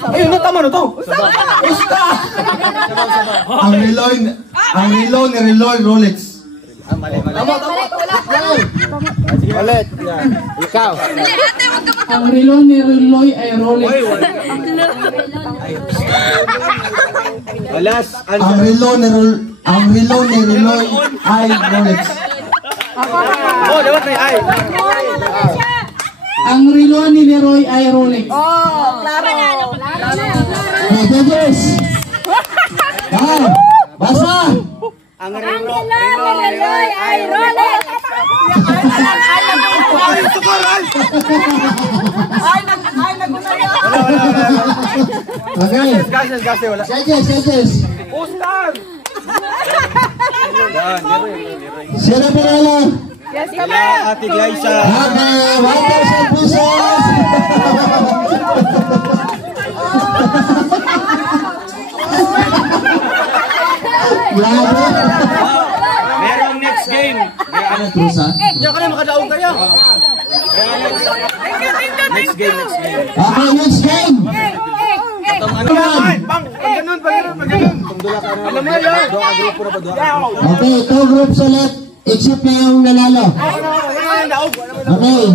Ayun, tama na to. Ang relo Ang relo ni Reloy Rolex. Ulit. Ikaw. Ang relo ni Reloy ay Rolex. Alas. Ang relo ni Reloy ay Rolex. Oh, dapat may ay. Ang relo ni Leroy ay Rolex. Judges. Basa. Ang relo ay Rolex. Okay. Gas, wala. Judges. Oscar! Yan, Sino panalo? Wala, Ate Glyza. Okay, 1,000 pesos. Merong next game. Diyan ka na makadaong kayo. Next game. Okay, next game. Okay, 2 groups ulit. Except na yung nanalo. Okay.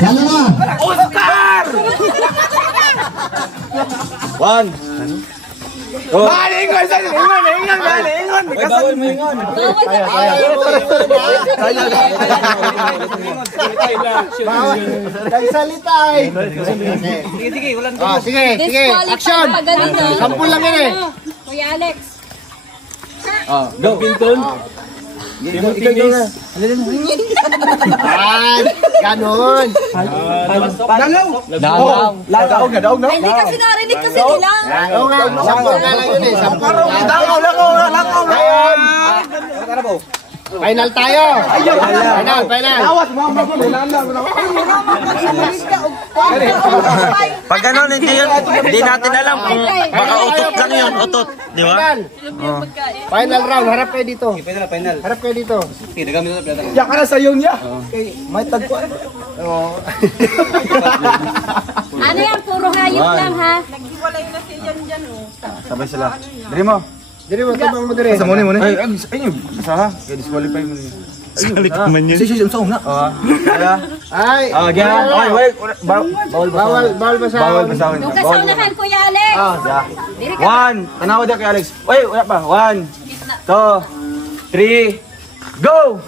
Lalo na. Oscar! 1. Ingon! Bawal mo ingon. Nagsalita eh. Sige, wala na. Sige. Action. Sampul lang yan eh. Kuya Alex. Go, Pinton. Ikaw na. Ganon. Lagaw na. Ay, hindi kasi narinig kasi nila. Oo nga, sampul nga lang yun eh. Sampul. Lagaw. Ngayon. Final tayo. Final. Pag gano'n, hindi natin alam kung baka utot lang yun, utot. Di ba? Final round. Harap kayo dito. Final. Harap kayo dito. Yan ka na sa yun niya. May tagpuan. Ano yan? Puro hayop lang ha. Sabay sila. Diri mo. Diri mo, tabang mo diri. Sa muna. Ay, isa ha. Kaya disqualify mo niya. Salik man yun. Sige, sa una. Ay. Gyan. Ay, Bawal basahon. Doon ka sa unahan, Kuya Alex. Diri ka. 1. Tanawa din kay Alex. Uy, wala pa. 1, 2, 3, go!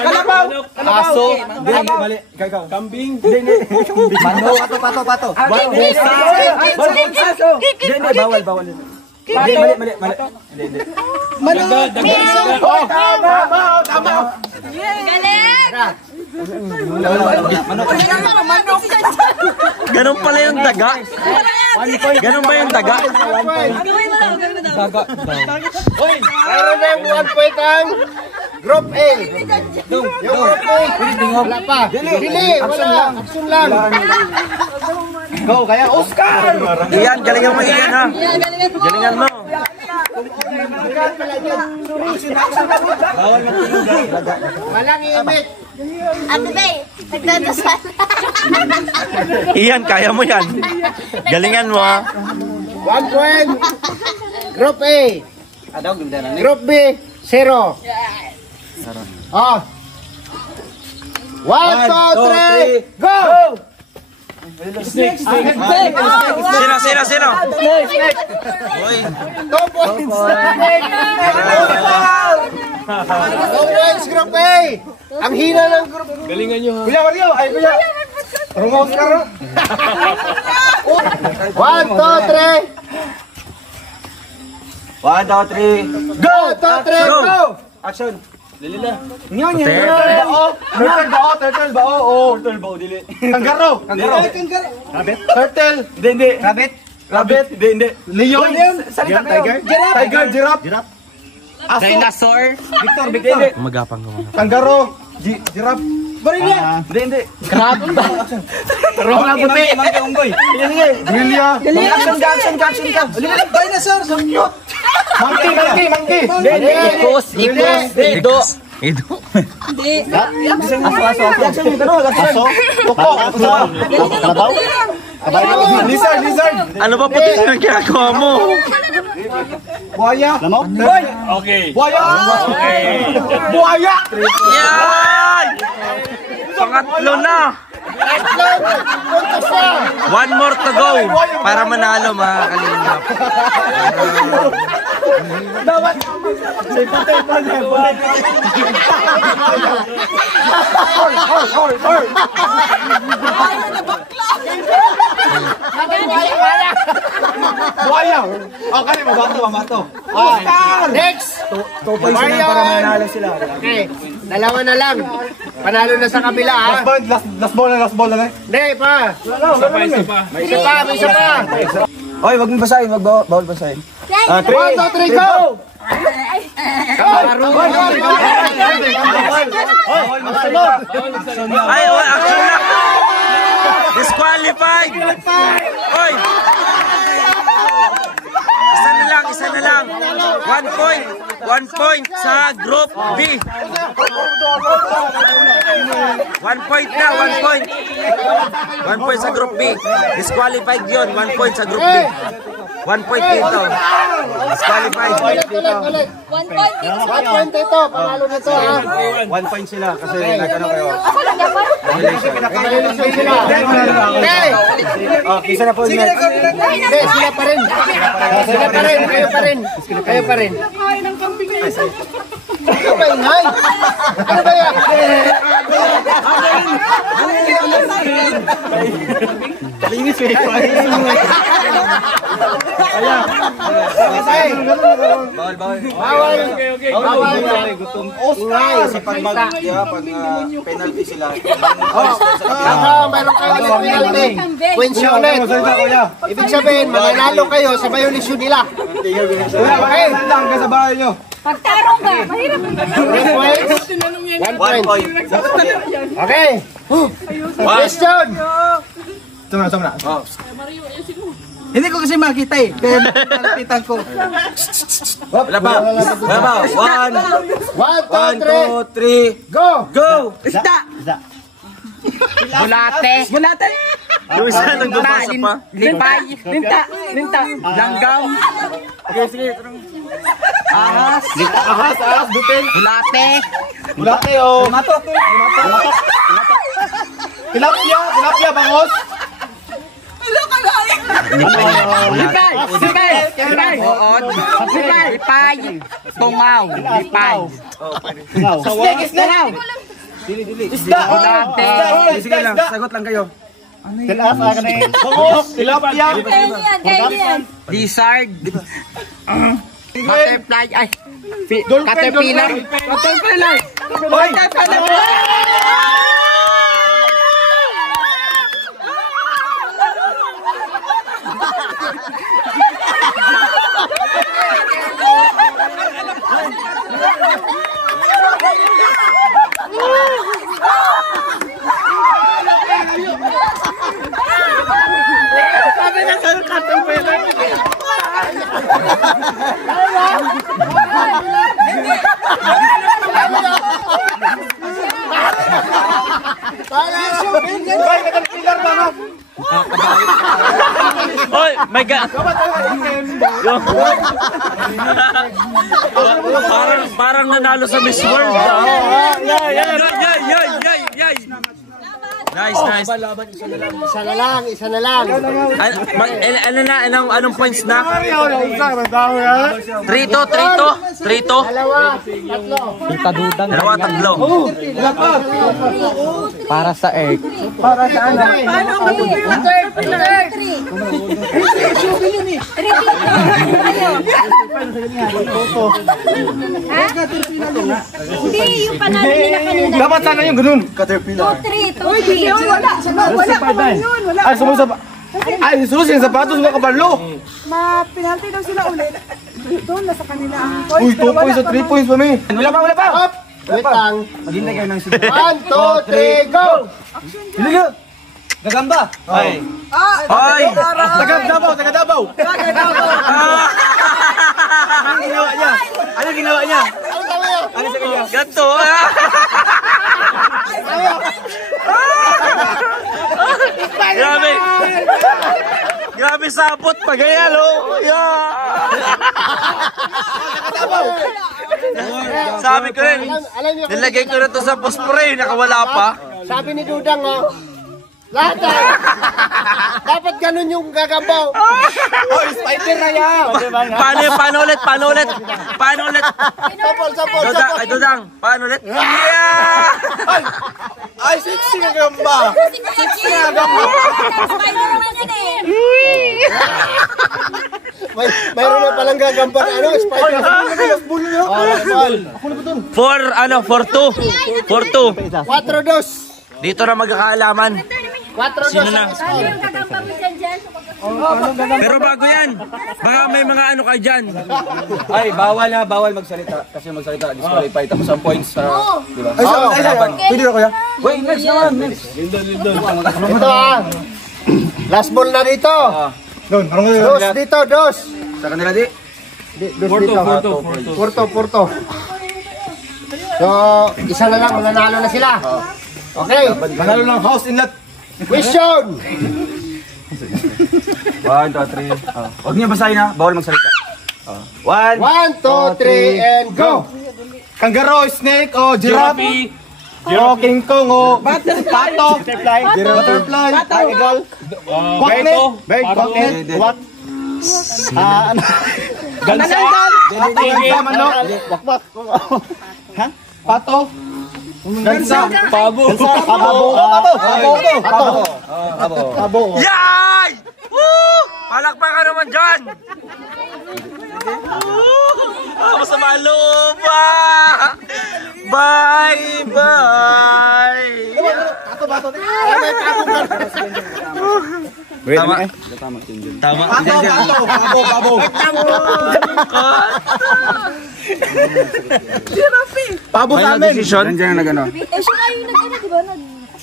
Kalabaw! Aso. Mali. Ikaw. Kambing. Hindi. Pato. Bawal. Mali. Hindi. Tama. Galing! Ganun pala yung daga. Ganun ba yung daga? Mayroon na yung 1 point ang Group A. Yung Group A. Wala pa. Dili. Wala. Action lang. Go, kaya Oscar! Iyan, galingan mo iyan ha. Galingan mo. Walang iimik. Ate Bay, nagdadasal. Iyan, kaya mo yan. Galingan mo ha. 1 point. Group A. Group B, 0. Oh. 1, 2, 3, go! Sino? Uy. 2 points. 2 points, Group A. Ang hina ng group. Galingan nyo ha. Kuya, ay kuya. Parang Oscar ha. 1, 2, 3. 1, 2, 3, go! 1, 2, 3, go! Action! Lilila. Nyon. Turtle bao. Turtle bao, dili. Kanggaro. Rabbit. Turtle. Hindi. Rabbit. Hindi. Leon. Salita kayo. Tiger. Giraffe. Aso. Dinosaur. Victor. Magapang ko. Kanggaro. Giraffe. Gorilla. Hindi. Crab. Tarong na puti. Mangke unggoy. Sige. Gorilla. Action ka. Dinosaur. So cute. Monkey. Ikos. Ido. Aso. Toko. Lizard. Ano ba puti na ginagawa mo? Buhaya. Boy. Okay. Buhaya. Buhaya. Yan! Pangatlo na. One more to go para manalo mga kalingap. Dapat. Buhaya. Okay, mabato. Next! Mario para manalo sila. Okay, dalawa na lang. Panalo na sa kabila, ha? Last ball na. Hindi, pa. May isa pa. Oy, wag mo basahin, bawal basahin. 1, 2, 3, go! Ay, action na! Disqualified! Oy! Isa na lang. 1 point. 1 point sa Group B. 1 point na, 1 point. 1 point sa Group B. Disqualified yun, 1 point sa Group B. 1 point dito. Disqualified. 1 point dito. 1 point dito. Panalo na to, ha? 1 point sila kasi nagkano kayo. Ako lang dapat. Kisa na po next. Hindi, sila pa rin. Kayo pa rin. Ano ba ingay? Ano ba yan? Linis eh. Bawal. Gutom. Sa pag penalty sila. Mayroon kayo ng penalty. Points yun ulit. Ibig sabihin, mananalo kayo sa violation nila. Okay, lang sa bahay nyo. Pagtarong ka, mahirap. 1 point. Okay. Question. Sama na. Hindi ko kasi makita eh. Kaya nalapitan ko. Wala pa. 1, 2, 3. Go! Isda! Bulate. Yung isa nagbabasa pa. Lipay. Linta. Langgam. Sige. Ahas. Ahas, butin. Bulate. Matok. Tilapia, bangos. Lipay. Lipay. Tungaw. Lipay. Tungaw. Isda. Bulate. Sige lang, sagot lang kayo. Bangos, tilapia. Kaya yan. Lizard. Butterfly. Ay. Caterpillar. Oy, my God. Parang nanalo sa Miss World. Yay. Nice. Isa na lang. Anong points na? 3-2. Dalawa, tatlo. Para sa egg. Para sa ano? Hindi, yung panalo nila kanina. Dapat sana yung ganun. Caterpillar. 2-3. Wala pa man yun. Ay, sumunod yung sapatos mga kabarlo. Ma-penalty daw sila ulit. Doon na sa kanila ang Uy, 2 points at 3 points pa may. Wala pa. Up. Wait lang. Maghintay kayo ng sige. 1, 2, 3, go! Hindi. Gagamba. Ay. Ay! Taga Davao. Ano ginawa niya? Ano sa kanya? Ganto. Ispa! Grabe. Grabe sabot pa ganyan, oh. Yeah. Sabi ko rin, nilagay ko na to sa pospore, nakawala pa. Sabi ni Dudang, oh, lahat dapat ganun yung gagambaw. Oh, spider na yan. Paano ulit? Sapol. Dudang, paano ulit? Yeah! Ay, sexy nga gamba. Sexy nga gamba. Mayroon na palang gagamba na ano, spider. For two. 4-2. Dito na magkakaalaman. 4-2. Sino na? Pero bago yan, baka may mga ano ka dyan. Ay, bawal magsalita. Kasi magsalita, disqualified. Tapos ang points sa, di ba? Ay, Pwede na kuya? Wait, next naman. Ito last ball na dito. Doon, Dos dito, dos. Sa kanila di? Dos dito. Porto. So, isa na lang, mananalo na sila. Okay. Manalo ng house in lot. Question. 1, 2, 3. Huwag niyo basahin ha, bawal magsalita. 1, 1, 2, 3, and go. Kangaroo, snake, o giraffe. O King Kong, o pato. Butterfly. Eagle. Quacknet. What? Ano? Gansa. Manok. Ha? Pato. Gansa. Pabo. Pabo. Yay! Woo! Palakpakan naman dyan! Masama ang loob ah! Bye! Tama. Pabo sa amin. Nandiyan na gano'n. siya kayo nag-ano, di ba?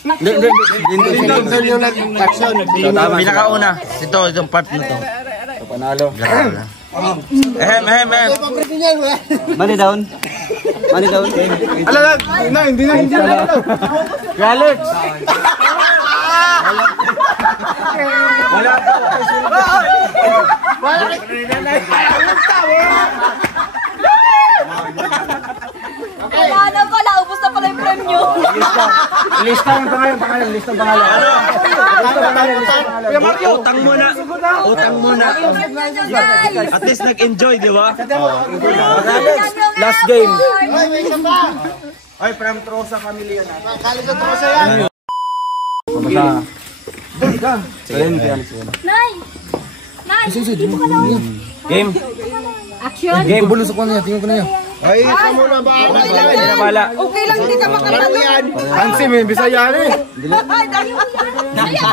Hindi yung nag-action. Pinakauna. Ito, itong part na to. Panalo. Ehem. Money down. Ala, hindi na. Alex. Wala. Wala na pala, ubos na pala yung premyo. Lista yung pangalan. Utang muna. At least nag-enjoy, di ba? Last game. Ay, from Trosa family yan. Kali sa trosa yan. Nay! Dito ka daw. Game. Action! Game, bulusok ko na yan. Tingnan ko na yan. Ay, ikaw muna ba? Bala. Okay lang, hindi ka makatalo. Hansi, may Bisaya eh.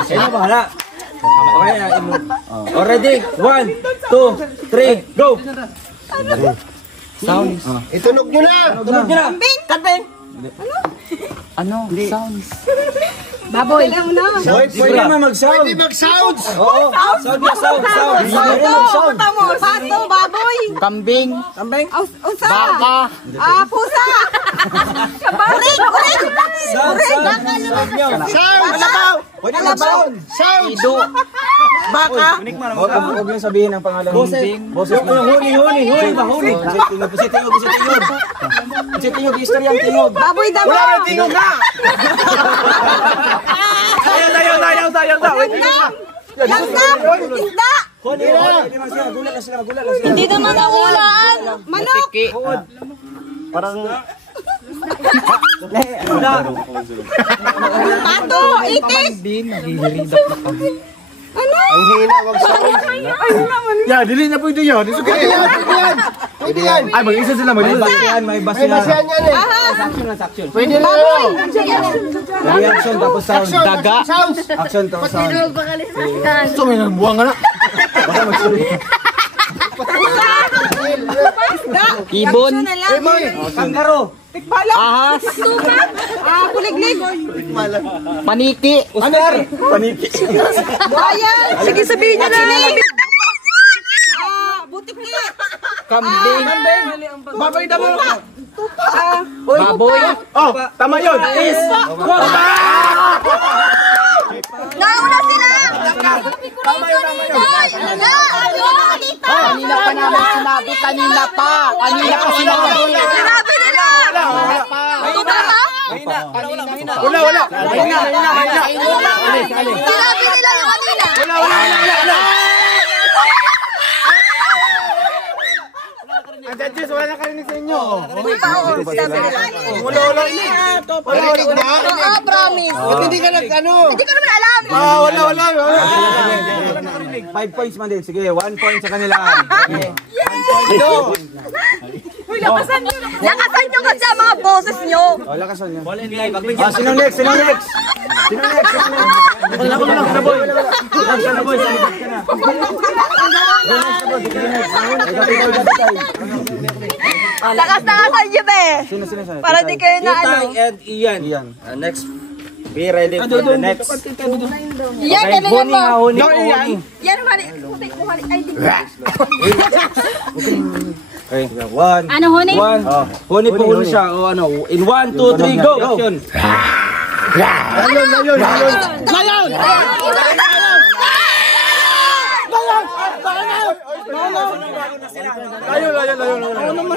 Sino bahala? Okay na, ready? 1, 2, 3, go! Sounds. Itunog nyo na. Kambing! Ano? Sounds. Baboy! Pwede naman mag-sound. Pwede mag-sounds. Oo. Sound. Pato, baboy! Kambing. Unsa? Baka. Pusa! Uring! Sounds. Pwede mag-sound. Sounds. Ido. Baka! Huwag yung sabihin ng pangalan. Boses mo yung huni ba? Huni. Tingog. Istorya ang tingog. Baboy daw! Wala na tingog na! Sayaw. Wait. Langgam! Isda! Hindi naman naulaan! Manok! Parang... Pato! Itik! Ano? Ang hina, mag-sounds. Yeah, dili na pwede yun. Pwede yan. Ay, mag-isa sila. May basihan May basihan yan eh. Action. Pwede na Reaction tapos sound. Daga. Sounds. Action tapos sound. Bakalisan. So, may nagbuwang ka na. Ibon! Kangaroo. Ahas! Kuliglig! Paniki. Usar. Paniki. Buhaya! Sige, sabihin nyo na! Butiki! Kambing. Baboy daw! Baboy. Oh, tama yun. Is. Nauna sila! Kanina pa naman sinabi, kanina pa sinabi. Sinabi nila! Totoo ba? Wala. Sinabi nila yung kanina! Wala. Judges, wala na karinig sa inyo. Sinabi nila. Wala. Oo, promise. Hindi ka nag-ano? Hindi ko naman alam. Wala. 5 points man din. Sige, 1 point sa kanila. Lakasan nyo kasi ang mga boses nyo. Lakasan niyo. Sino next? Lakasan nyo, be. Sino? Para di kayo na ano. And Ian. Next. Be ready for the next. Yan, Okay, galingan mo. huni. Yan, mali. Ay, di ko. Okay, 1. Ano, huni? Huni po huli siya. O ano, in 1, 2, 3, go! Action! Layon!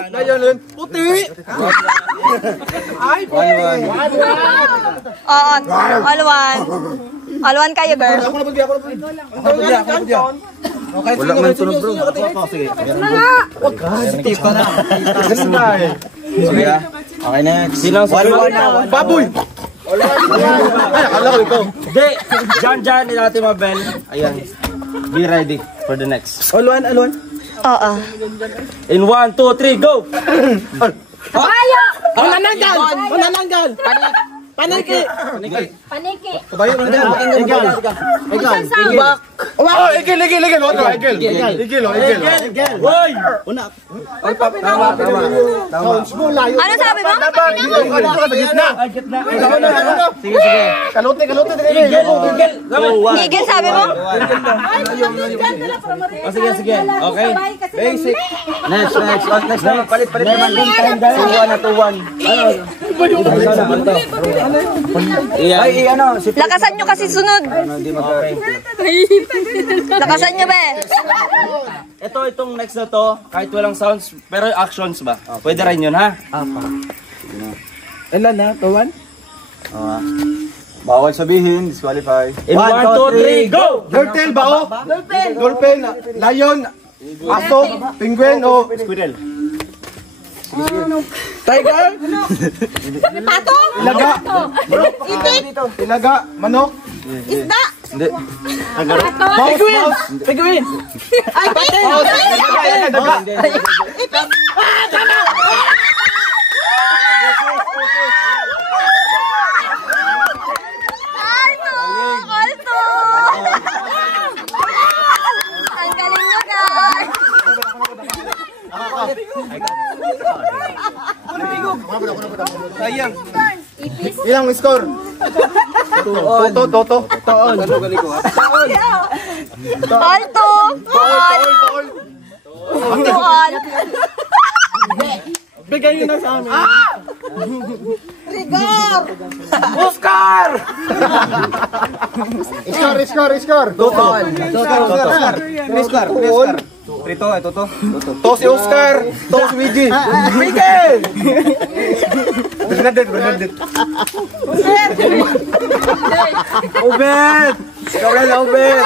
Layon. Puti. Ay, Oo, all one kayo, girl. Ako na bagya. Okay, Wala man tunog, bro. Sige. Okay, next. Sino? Baboy. Ay, akala ko ikaw. Hindi. Diyan, natin mabel. Ayan. Be ready for the next. Alwan. Oo. In 1, 2, 3, go! Kabayo! Unananggal! Paniki! Kabayo na dyan. Igil. Hoy! Tama. Ano sabi mo? Sige. Kalote. Igil sabi mo? Sige. Okay. Basic. Next naman. Palit naman. 2-1. Ay, ano? Lakasan nyo kasi sunod. Hindi mag-okay. Lakasan nyo, be. Itong next na to, kahit walang sounds, pero actions ba? Pwede rin yun, ha? Ilan na? 2-1? Bawal sabihin, disqualify. In 1, 2, 3, go! Turtle ba o? Dolphin. Lion. Aso. Penguin o squirrel. Tiger. Pato? Ilaga. Itik? Ilaga. Manok. Isda? Hindi. Penguin. Ay, pati! Ipit! Alto! Ang galing nyo, guys! Sayang. Ilang score? Toto. Alto! Tuol! Bigay nyo na sa amin. Rigor! Oscar! Score. Toto. Oscar. Toto. To si Oscar. To si Luigi. Miguel! Bernadette. Obed! Ikaw na, Obed!